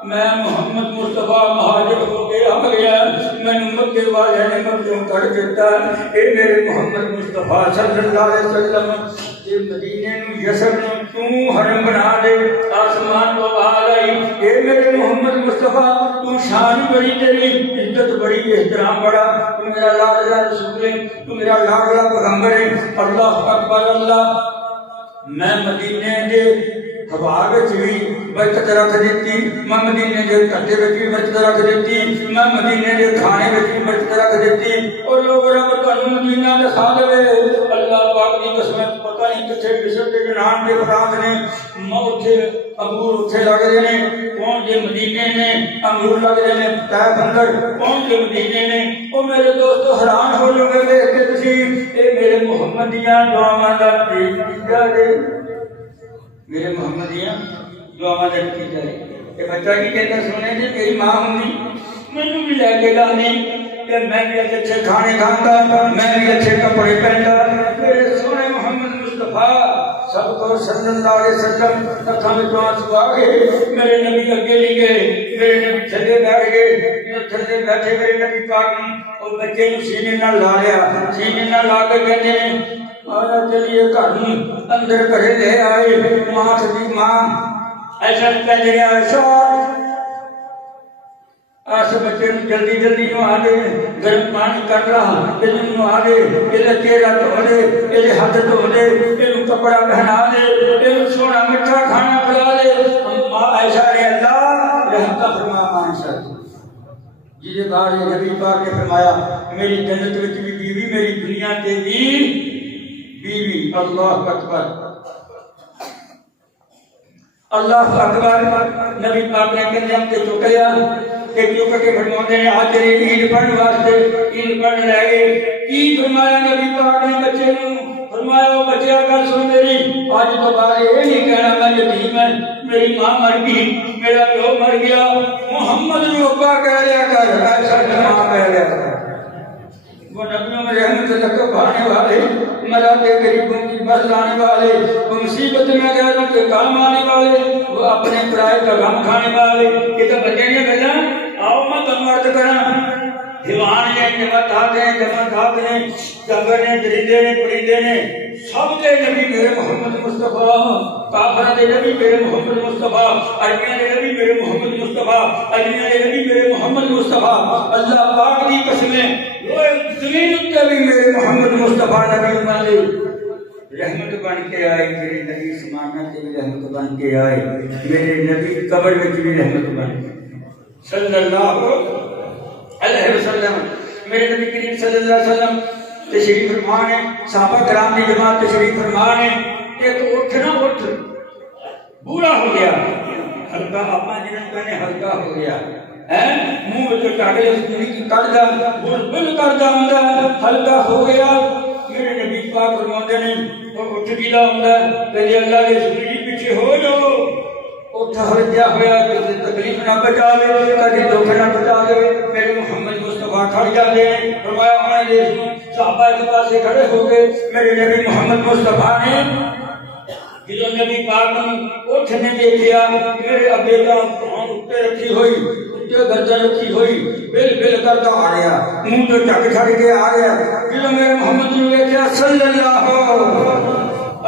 میں محمد مصطفیٰ مہاجر ہو کے آ گیا، میں مکے والے نے مکوں کر دیتا. اے میرے محمد مصطفیٰ صلی اللہ علیہ وسلم یہ مدینے نو یسر نو تو حرم بنا دے. آسمان تو آواز آئی، اے میرے محمد مصطفیٰ تو شان بڑی، تیری عزت بڑی، احترام بڑا، تو میرا لاڈلا رسول ہے، تو میرا لاڈلا پیغمبر ہے. اللہ اکبر. اللہ میں مدینے دے ہوا وچ بھی برکت رکھ دیتی، میں مدینے دے کٹے وچ بھی برکت رکھ دیتی، میں مدینے دے کھانے وچ بھی برکت رکھ دیتی، اور لوگ رب تانوں مدینہ دکھا دے۔ اللہ پاک دی قسم پتہ نہیں کتھے مصر دے جنان دے فراز نے موتھے انگور اتھے لگدے نے، کون دے مدینے نے انگور لگدے نے طیف اندر، کون دے مدینے نے۔ او میرے دوستو حیران ہو جاؤ گے ویکھ کے تسی، اے میرے محمدیاں دعاواں دا نتیجہ دے، میرے محمدیاں دعاواں دا نتیجہ دے۔ اے بچہ کی کہتا سنے جی میری ماں ہوندی مینوں بھی لے کے جاندی کہ میں بھی اچھے کھانے کھاتا، میں بھی اچھے کپڑے پہنتا، میرے سونے محمد مصطفیٰ سب کو صلی اللہ علیہ وسلم اکھاں وچ آنسو آ گئے، میرے نبی اگے نہیں گئے، میرے نبی تھلے بیٹھ گئے، جب تھلے بیٹھے میرے نبی پاک نے اور بچے نوں سینے نال لا لیا، سینے نال لا کے کہتے ہیں آجا چلیے گھر نوں اندر گھرے لے آئے۔ ماں دی ماں ایسا کہتے ہیں ایسا آس بچے جلدی جلدی نوا دے، گرم پانی کر رہا یہ نوا دے، یہ چہرہ دھو دے، یہ ہاتھ دھو دے، یہ کپڑا پہنا دے، یہ سونا میٹھا کھانا کھلا دے۔ ماں عائشہ نے اللہ رحمت فرما ماں عائشہ جی بار نبی پاک نے فرمایا میری جنت وچ بھی بیوی، میری دنیا تے بھی بیوی۔ اللہ اکبر، اللہ اکبر۔ نبی پاک نے کہتے ہم تے چکیا کہ چک کے فرماتے ہیں آج تیری عید پڑھنے واسطے عید پڑھنے لے گئے۔ کی فرمایا نبی پاک نے بچے نوں؟ فرمایا وہ بچہ گل سن میری، آج تو بعد یہ نہیں کہنا میں یتیم ہے، میری ماں مر گئی، میرا پیو مر گیا، محمد نو ابا کہہ لیا کر، ایسا ماں کہہ لیا کر۔ وہ نبیوں میں رحمت لقب پانے والے، مراتے غریبوں کی بس لانے والے، وہ مصیبت میں غیروں کے کام آنے والے، وہ اپنے پرائے کا غم کھانے والے۔ یہ تو بچے نے کہا آؤ میں تم عرض کرا دیوان نے جمت آتے ہیں، جمت آتے ہیں، جنگر نے درندے نے پرندے نے سب دے نبی میرے محمد مصطفیٰ، کافرہ دے نبی میرے محمد مصطفیٰ، عربیاں دے نبی میرے محمد مصطفیٰ، عربیاں دے نبی میرے محمد مصطفیٰ۔ اللہ پاک دی قسمیں زمین اتنے بھی میرے محمد مصطفیٰ نبی والے رحمت بن کے آئے، میرے نبی سمانہ کے بھی رحمت بن کے آئے، میرے نبی قبر میں بھی رحمت بن کے صلی اللہ علیہ وسلم۔ میرے نبی کریم صلی اللہ علیہ وسلم تشریف فرما نے، صحابہ کرام کی جماعت تشریف فرما نے، ایک اٹھ نہ اٹھ بوڑھا ہو گیا، ہلکا اپنا جنم کرنے ہلکا ہو گیا، منہ جو ٹاکلے کی کردہ بل کردہ ہوندا ہلکا ہو گیا۔ میرے نبی پاک فرماتے ہیں وہ اٹھ گیلا ہوندا کہ اللہ کے رسول جی پیچھے ہو جاؤ، اٹھ ہلکا ہویا کہ تکلیف نہ بچاوے، کبھی دکھ نہ بچاوے۔ میرے محمد مصطفیٰ کھڑ جاتے ہیں، فرمایا ہمارے دیش صحابہ کے پاس سے کھڑے ہو گئے۔ میرے نبی محمد مصطفیٰ نے جدو نبی پاک اٹھ نے دیکھیا، میرے ابے کا پاؤں اٹھے رکھی ہوئی، گردن رکھی ہوئی، بل بل کرتا آ رہا، منہ تو ٹک چھڑ کے آ رہا۔ جب میرے محمد نے دیکھا صلی اللہ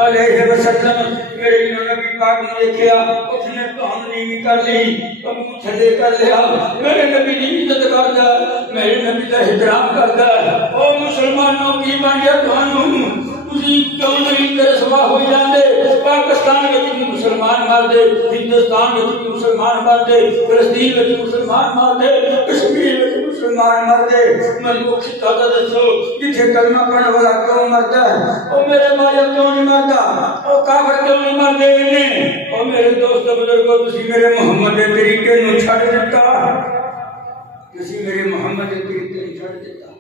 علیہ وسلم، میرے نبی پاک نے دیکھا، اس نے کان نیوی کر لی، منہ تھلے کر لیا۔ میرے نبی نے عزت کرتا، میرے نبی کا احترام کرتا۔ او مسلمانوں کی بانڈیا تھانوں تسی کیوں نہیں رسوا ہو جاندے؟ پاکستان وچ بھی مسلمان مر دے، ہندوستان وچ بھی مسلمان مر دے، فلسطین وچ مسلمان مر دے، کشمیر وچ مسلمان مر دے۔ مینوں خطہ دسو جتھے کلمہ پڑھن والا کیوں مردا ہے؟ او میرے بھائی کیوں نہیں مردا؟ او کافر کیوں نہیں مردے نے؟ او میرے دوست بزرگوں تسی میرے محمد دے طریقے نوں چھڈ دتا، تسی میرے محمد دے طریقے نوں چھڈ دتا،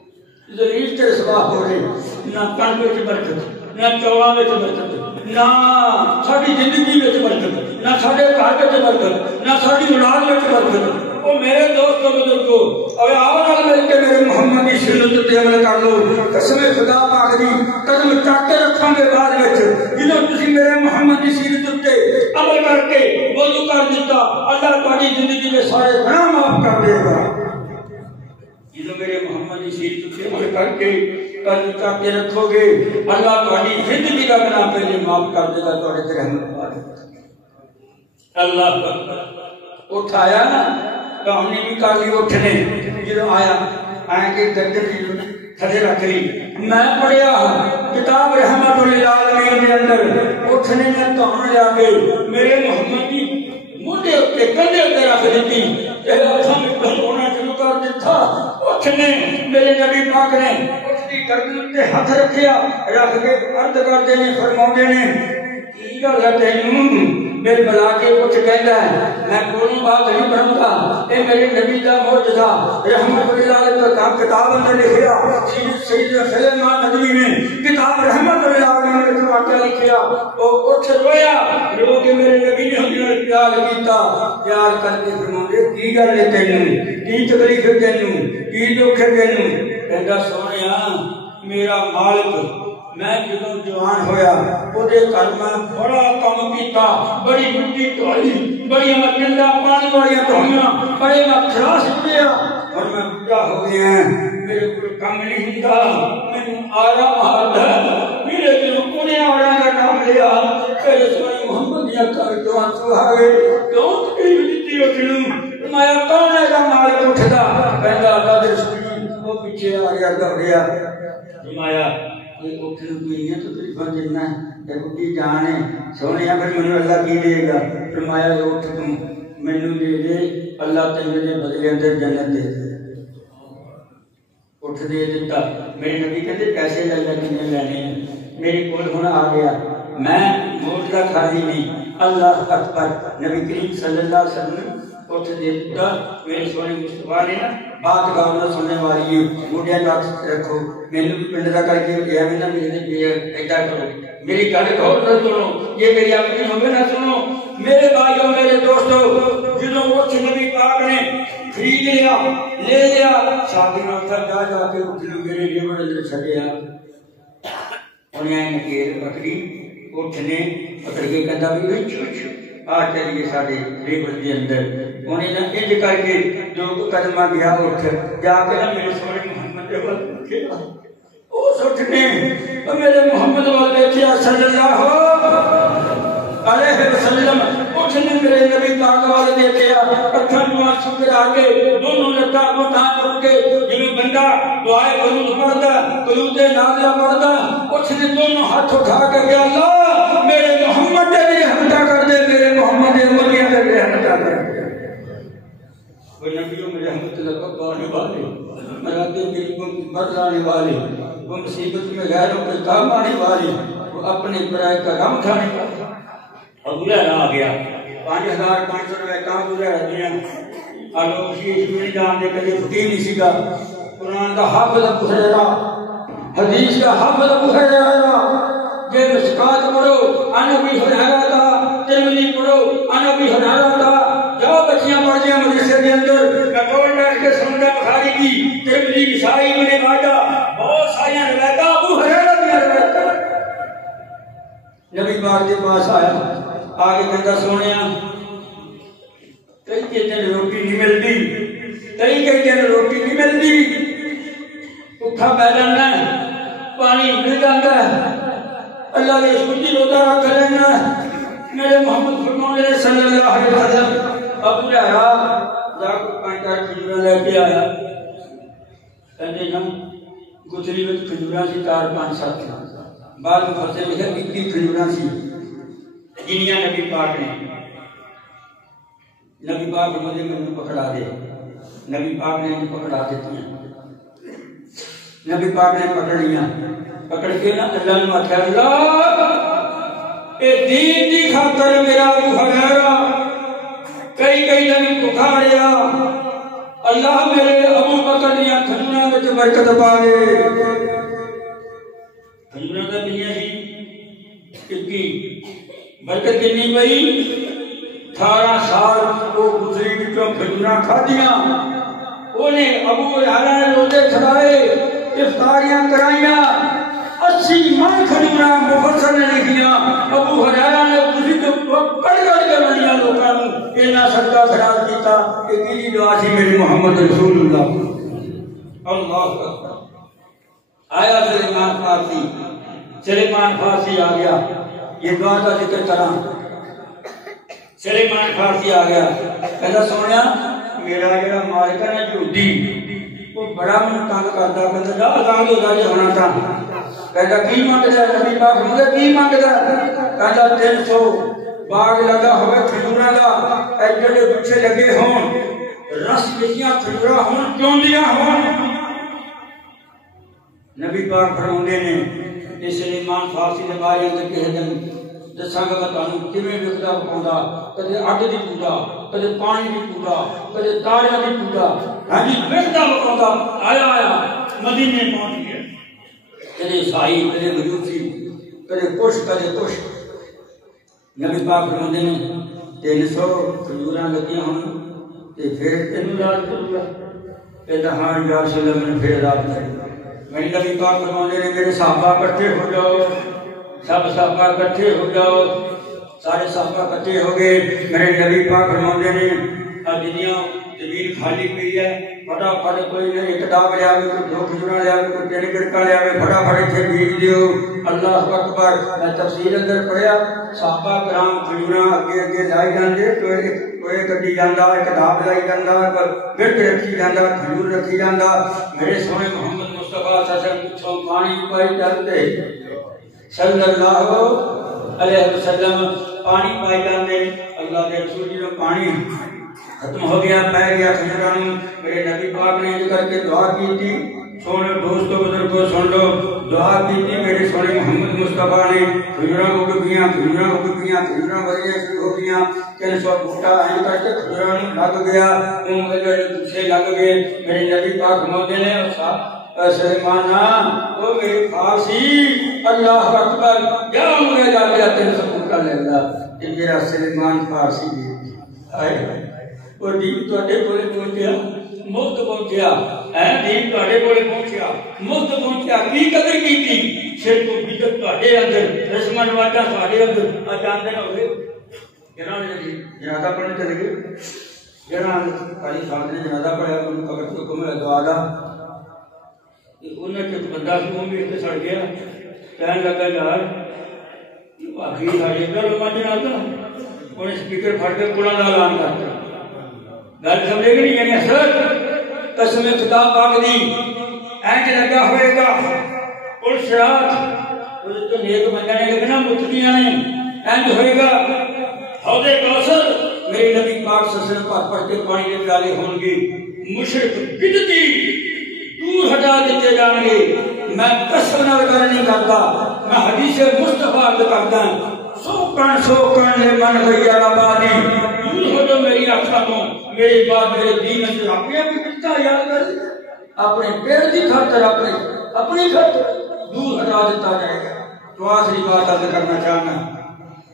ذلیل تے رسوا ہو رہے۔ نہ کن وچ برکت، نہ چوڑاں وچ برکت، نہ ساڈی زندگی وچ برکت، نہ ساڈے گھر وچ برکت، نہ ساڈی اولاد وچ برکت۔ او میرے دوست بزرگو، اوے آؤ نال مل کے میرے محمد دی سنت تے عمل کر لو۔ قسم خدا پاک دی قدم چاک کے رکھاں گے بعد وچ، جدوں تسی میرے محمد دی سیرت تے عمل کر کے وضو کر دیتا، اللہ تہاڈی زندگی دے سارے گناہ معاف کر دے گا۔ جدوں میرے محمد کی سیرت سے عمل کر کے قدم چاک کے رکھو گے، اللہ تہاڈی زندگی کا گناہ پہلے معاف کر دے گا، تہاڈے تے رحمت پا دے گا۔ اللہ اکبر۔ اٹھایا نا کام نے بھی کر لی، اٹھنے جدوں آیا آئیں کہ گردن تھلے رکھ لی۔ میں پڑھیا کتاب رحمت للعالمین کے اندر، اٹھ اٹھنے نے دھون لیا کے میرے محمد کی موڈے اتنے کندھے تے رکھ دیتی تے اکھاں وچ ہونا شروع کر دیتا اٹھنے میرے نبی پاک نے اٹھتی گردن تے ہاتھ رکھیا رکھ کے عرض کرتے نے فرماؤندے نے کی گل ہے تینوں میرے بلا کے اٹھ کہندا ہے میں کوئی بات نہیں کروں گا اے میرے نبی دا معجزہ رحمت اللہ علیہ کا کتاب اندر لکھیا سید سلیمان ندوی نے کتاب رحمت اللہ علیہ نے واقعہ لکھیا او اٹھ رویا رو کے میرے نبی نے ہم نال پیار کیتا پیار کر کے فرماندے کی گل ہے تینوں کی تکلیف ہے تینوں کی دکھ ہے تینوں کہندا سونیا میرا مالک میں جدوں جوان ہویا اودے گھر میں بڑا کام کیتا بڑی مٹی ڈھوئی بڑی میں کنڈا پانی والی ڈھوئیاں بڑے میں خلاص پیا اور میں بوڑھا ہو گیا میرے کو کام نہیں ہوندا میں آرام آتا میرے دل کونے آرام کا نام لیا کہ رسول محمد یا کر تو آنسو آ گئے کیوں تکلیف دیتی اٹھنوں میں کون ہے دا مالک اٹھدا کہندا اللہ دے رسول وہ پیچھے آ گیا دوڑیا جمایا کوئی اٹھنے کوئی نہیں تو تکلیفاں دینا ہے بڑی جان ہے سونے پھر مجھے اللہ کی دے گا فرمایا اٹھ تم مینوں دے دے اللہ تیرے بدلے اندر جنت دے دے اٹھ دے دیتا میرے نبی کہتے پیسے لے لے کتنے لینے ہیں میری کول ہونا آ گیا میں موجودہ خالی نہیں اللہ اکبر نبی کریم صلی اللہ علیہ وسلم اٹھ دے دیتا میرے سونے مصطفیٰ نے نا بات گاؤں سننے والی موڈیا رکھ رکھو مینوں بھی پنڈ دا کر کے یہ بھی نہ میرے یہ ایڈا کرو میری گل غور نہ سنو یہ میری اپنی ہوگی نہ سنو میرے بھائیوں میرے دوستو جنہوں اٹھ نبی پاک نے خرید لیا لے لیا شادی میں اتر جا جا کے اٹھ لو میرے لیے بڑے دل چھڑیا انہیں نکیر پکڑی اٹھنے پکڑ کے کہتا بھی چوچ آ چلیے سارے ریبر کے اندر انہیں نہ انج کر کے جو قدمہ گیا اٹھ جا کے نہ میرے سونے محمد کے وقت کیا اس اٹھنے اور میرے محمد والے کیا صلی اللہ علیہ وسلم اٹھنے میرے نبی پاک والے دیکھیا اٹھن نواز شکر آگے دونوں نے تاکو تاک رکھ کے جنہوں بندہ دعائے قنوت پڑھتا قنوت نازلہ پڑھتا اٹھنے دونوں ہاتھ اٹھا کے کہ اللہ میرے محمد دے بھی رحمتہ کر دے میرے محمد دے ملیہ دے بھی رحمتہ کر دے وہ نبیوں میں رحمت اللہ کو آنے والے مراتے میری کو بدلانے والے وہ مصیبت میں غیروں کے کام آنے والے وہ اپنے برائے کا غم کھانے والے ابو لہب آ گیا 5500 روپے کام ابو لہب دیا اور شیش میں جان دے کدی فقیر نہیں سیگا قرآن کا حافظ ابو ہریرہ حدیث کا حافظ ابو ہریرہ یہ مشکات پڑھو ان ابی ہریرہ تھا ترمذی پڑھو ان ابی ہریرہ تھا جاؤ بچیاں پڑھ دیا مدرسے کے اندر میں کون بیٹھ کے سنتا بخاری کی ترمذی نسائی ابن ماجہ بہت ساری روایتیں ابو ہریرہ کی روایتیں نبی پاک کے پاس آیا آگے کہتا سونیا کئی کے دن روٹی نہیں ملتی کئی دن روٹی نہیں ملتی بھوکا پہ جانا ہے پانی مل جاتا ہے اللہ نے سوچی روزہ رکھ لینا میرے محمد فرمانے صلی اللہ علیہ وسلم ابو لہب جا کو 5 کھجورا لے کے آیا کہتے نا گتری میں کھجورا سی 4-5 7 بعد مفسر لکھا اتنی کھجورا سی جنیاں نبی پاک نے نبی پاک مجھے میں پکڑا دے نبی پاک نے پکڑا دیتی ہیں نبی پاک نے پکڑ لیا پکڑ کے نا اللہ نے آخیا اللہ اے دین دی خاطر میرا ابو ہریرہ کئی دن پکاریا اللہ میرے ابو بکر دیا کھجوراں وچ برکت پا دے کھجوراں دا دنیا سی کی برکت کنی پئی 18 سال وہ گزری وچوں کھجوراں کھادیاں اونے ابو ہریرہ نے روزے کھڑائے افطاریاں کرائیاں 80 من کھجوراں مفسر نے لکھیاں ابو ہریرہ نے گزری تو کڑ کے بنیا لوکاں نوں اینا صدقہ خیرات کیتا کہ کی دعا سی میرے محمد رسول اللہ اللہ اکبر آیا سلیمان فارسی آ گیا یہ دعا کا ذکر کرا سلیمان فارسی آ گیا کہتا سونیا میرا جڑا مالک ہے نا یہودی وہ بڑا من تنگ کرتا کہتا جا لاگے ہونا تھا کہتا کی منگدا ہے؟ نبی پاک فرماتے کی منگدا ہے؟ کہتا 300 باغ لگا ہوئے کھجوراں دا، ایڈے پیچھے لگے ہون، رس وچیاں کھجوراں ہون، چوندیاں ہون۔ نبی پاک فرماندے نے کہ سلیمان فارسی دے بارے اندر کہہ دن دساں گا تانوں کیویں وکدا پاوندا، کدے اگ دی پوجا، کدے پانی دی پوجا، کدے تاریاں دی پوجا، ہاں جی وکدا پاوندا آیا مدینے پہنچ گیا، کدے عیسائی، کدے مجوسی، کدے کچھ۔ نبی پاک فرماندے نے 300 کھجوراں لگیاں ہون تے پھر تینوں یاد کروں گا، کہتا ہاں یا رسول اللہ میں پھر یاد کروں گا۔ میرے نبی پاک فرماندے نے میرے صحابہ اکٹھے ہو جاؤ، سب صحابہ اکٹھے ہو جاؤ، سارے صحابہ اکٹھے ہو گئے۔ میرے نبی پاک فرماندے نے دنیا زمین خالی پئی ہے، فٹافٹ کوئی ایک ڈاب لیا، کوئی 2 کھجوراں لیا، کوئی 3 گڑکا لیا، فٹافٹ اتنے بیج دیو۔ اللہ اکبر۔ میں تفسیر اندر پڑھیا صحابہ کرام کھجوراں اگے لائی جاندے، کوئی کٹی جاندا، ایک ڈاب لائی جاندا، گڑک رکھی جاندا، کھجور رکھی جاندا۔ میرے سونے محمد مصطفیٰ صلی اللہ علیہ وسلم پچھوں پانی پائی چلتے صلی اللہ علیہ وسلم، پانی پائی جاندے۔ اللہ کے رسول جی پانی ختم ہو گیا، پہ گیا کھجوراں نوں۔ میرے نبی پاک نے کر کے دعا کی تھی، سونے دوستو بزرگو سن لو، دعا کی تھی میرے سونے محمد مصطفیٰ نے، کھجوراں اگ گئیاں، کھجوراں اگ گئیاں، کھجوراں بڑھیاں شروع ہو گئیاں، 300 بوٹا این کر کے کھجوراں لگ گیا، ان کے دوسرے لگ گئے۔ میرے نبی پاک فرماتے ہیں سلیمانہ او میرے فارسی، اللہ اکبر، جا مجھے جا کے 300 بوٹا لے گا، کہ میرا سلیمان فارسی دے آئے اور دین تواڈے کولے پہنچیا، مفت پہنچیا، دین تواڈے کولے پہنچیا، مفت پہنچیا، کی قدر کیتی؟ شرک و بدعت تواڈے اندر، رسم و رواجاں تواڈے اندر، جاندے نہ ہوئے جنازہ پڑھنے چلے گئے، قاری صاحب نے جنازہ پڑھا، انہوں نے وقت حکم ہے دعا دا، انہیں کہ بندہ سی وہ بھی سڑ گیا، کہنے لگا یار آخری ساڑھے کا لوگ جنازہ، انہیں سپیکر پھٹ کے قرآن دا اعلان کرتا، گل سمجھے گی نہیں؟ یعنی اثر قسم خدا پاک دی اینج لگا ہوئے گا، اور شرات اس تو نیک بندہ نے لگنا متدیاں نے اینج ہوئے گا، حوض کوثر میرے نبی پاک صلی اللہ علیہ وسلم پاک پڑھ کے پانی کے پیالے ہوں گے، مشرک بدعتی دور ہٹا دیتے جان گے۔ میں قسم نال گل نہیں کرتا، میں حدیث مصطفیٰ کرتا ہوں، سوکن لے من غیر آبادی، دور ہو جو میری آنکھوں کو، میرے بعد میرے دین سے اپنے پتا یاد کر، اپنے پیر کی خاطر، اپنی خاطر دور ہٹا دیتا جائے گا۔ تو آخری بات عرض کرنا چاہنا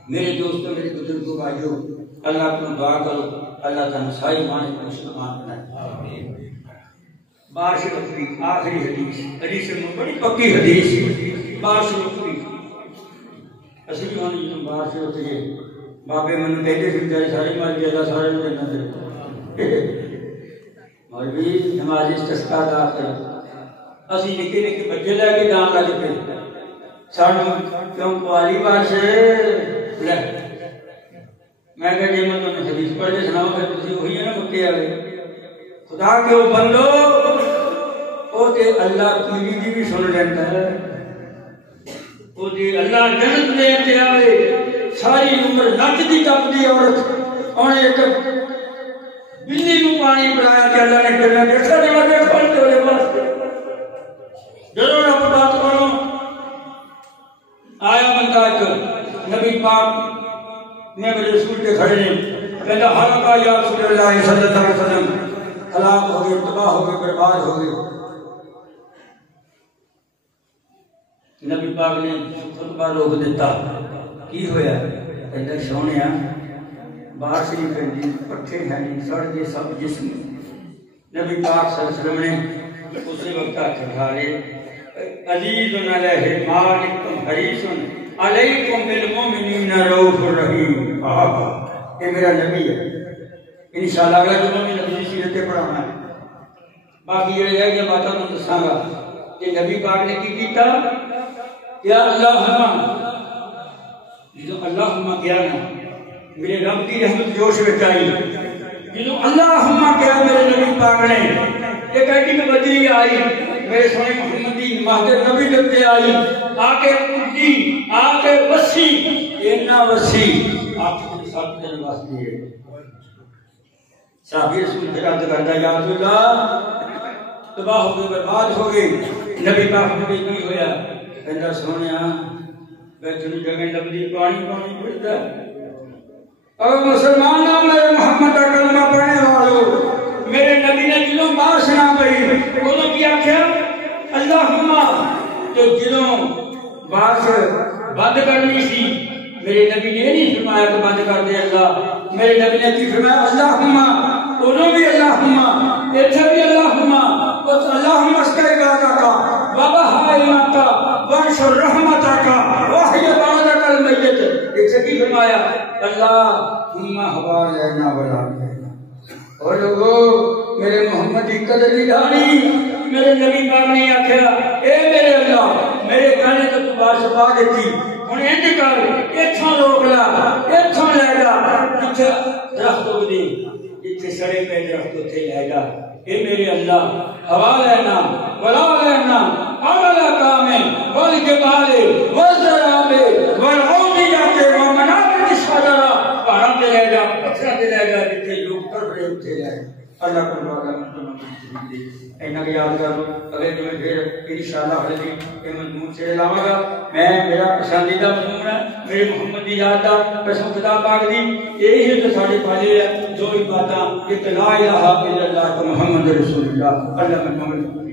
میرے دوستوں، میرے بزرگوں، بھائیوں، اللہ کو دعا کرو اللہ تعالیٰ سائی مانے کو مسلمان بنائے۔ بارش وقتی آخری حدیث بڑی پکی حدیث، بارش وقتی اسی بھی ہونے جنہوں بارش ہوتی ہے، بابے منو کہتے پھر جائے ساری مال جیدہ سارے میں دینا دے مولوی نماز استسقا دا کر اسی نکے نکے بچے لے کے جان لگ پہ سانو کیوں پوالی بارش لے میں کہا جی میں تمہیں حدیث پڑھ کے سناؤں پھر تسی وہی ہے نا مکے آگے خدا کے وہ بندو او تے اللہ پیلی دی بھی سن لیتا ہے، او تے اللہ جنت دے تے آئے ساری عمر نچ دی ٹپ دی عورت انہیں ایک بلی کو پانی پلایا کہ اللہ نے کرنا دیکھا دے کھول کے والے واسطے جنہوں نے اپنا بات کرو آیا بندہ ایک نبی پاک میں میرے رسول کے کھڑے نے کہتا حلقہ یا رسول اللہ صلی اللہ علیہ وسلم، ہلاک ہو گئے، تباہ ہو گئے، برباد ہو گئے۔ نبی پاک نے خطبہ روک دیتا، کی ہویا؟ کہتا سونیا بارش نہیں پہنی، پٹھے ہیں نہیں، سڑ گئے سب جسم۔ نبی پاک صلی اللہ علیہ وسلم نے اسی وقت اٹھا لے عزیز علیہ مالکم حریص علیکم بالمؤمنین رؤوف الرحیم۔ یہ میرا نبی ہے، انشاءاللہ اگلا جو میں نبی سیرتیں پڑھانا ہے۔ باقی یہ ہے کہ باتوں میں دساں گا کہ نبی پاک نے کی کیتا یا اللہم جدو اللہم کیا نا میرے رب کی رحمت جوش میں چاہیے، جدو اللہم کیا میرے نبی پاک نے ایک ایٹی میں بجری آئی میرے سونے محمد دی مہد نبی دتے آئی آ کے کٹی آ کے وسی اتنا وسی آپ کے ساتھ دن واسطے ہے صحابی رسول خیرات کرتا یا رسول اللہ تباہ ہو گئے برباد ہو گئے نبی پاک نے کی ہویا کہندا سونیا بیٹھنی جگہ لبدی پانی پانی پڑتا اور مسلمانوں میرے محمد کا کلمہ پڑھنے والوں میرے نبی نے دلوں بار سنا پئی انہوں کیا کیا اللہم جو دلوں بات بند کرنی سی میرے نبی نے نہیں فرمایا کہ بند کر دے اللہ میرے نبی نے کی فرمایا اللہم انہوں بھی اللہم ایتھے بھی اللہم اللہم اسکر عبادہ کا بابا حائمہ کا وانشر رحمتہ کا وحی بانہ کل میت ایتھے بھی فرمایا اللہم حوال لینا ولا لینا اور لوگو میرے محمد کی قدر نگانی میرے نبی پاک نے آکھیا اے میرے اللہ میرے گانے تو بات چھپا دیتی ہن انج کر ایتھوں روک لا ایتھوں لے جا جتھے درخت اگدی جتھے سڑے پہ درخت اتھے لے جا اے میرے اللہ ہوا لینا ولا لینا اعلی کامے والجبال والذراب والعودیات ومنابت الشجر پہاڑوں پہ لے جا پتھروں پہ لے جا جتھے لوگ کر رہے اتھے لے اللہ کو بڑا اینا کی یاد کرو اگلے دن پھر انشاءاللہ حضرت کے مضمون سے لاؤں گا میں میرا پسندیدہ مضمون ہے میرے محمد دی یاد دا قسم خدا پاک دی یہی ہے تو ساڑھے پالے ہے جو بھی باتاں کہ لا الہ الا اللہ محمد رسول اللہ اللہ محمد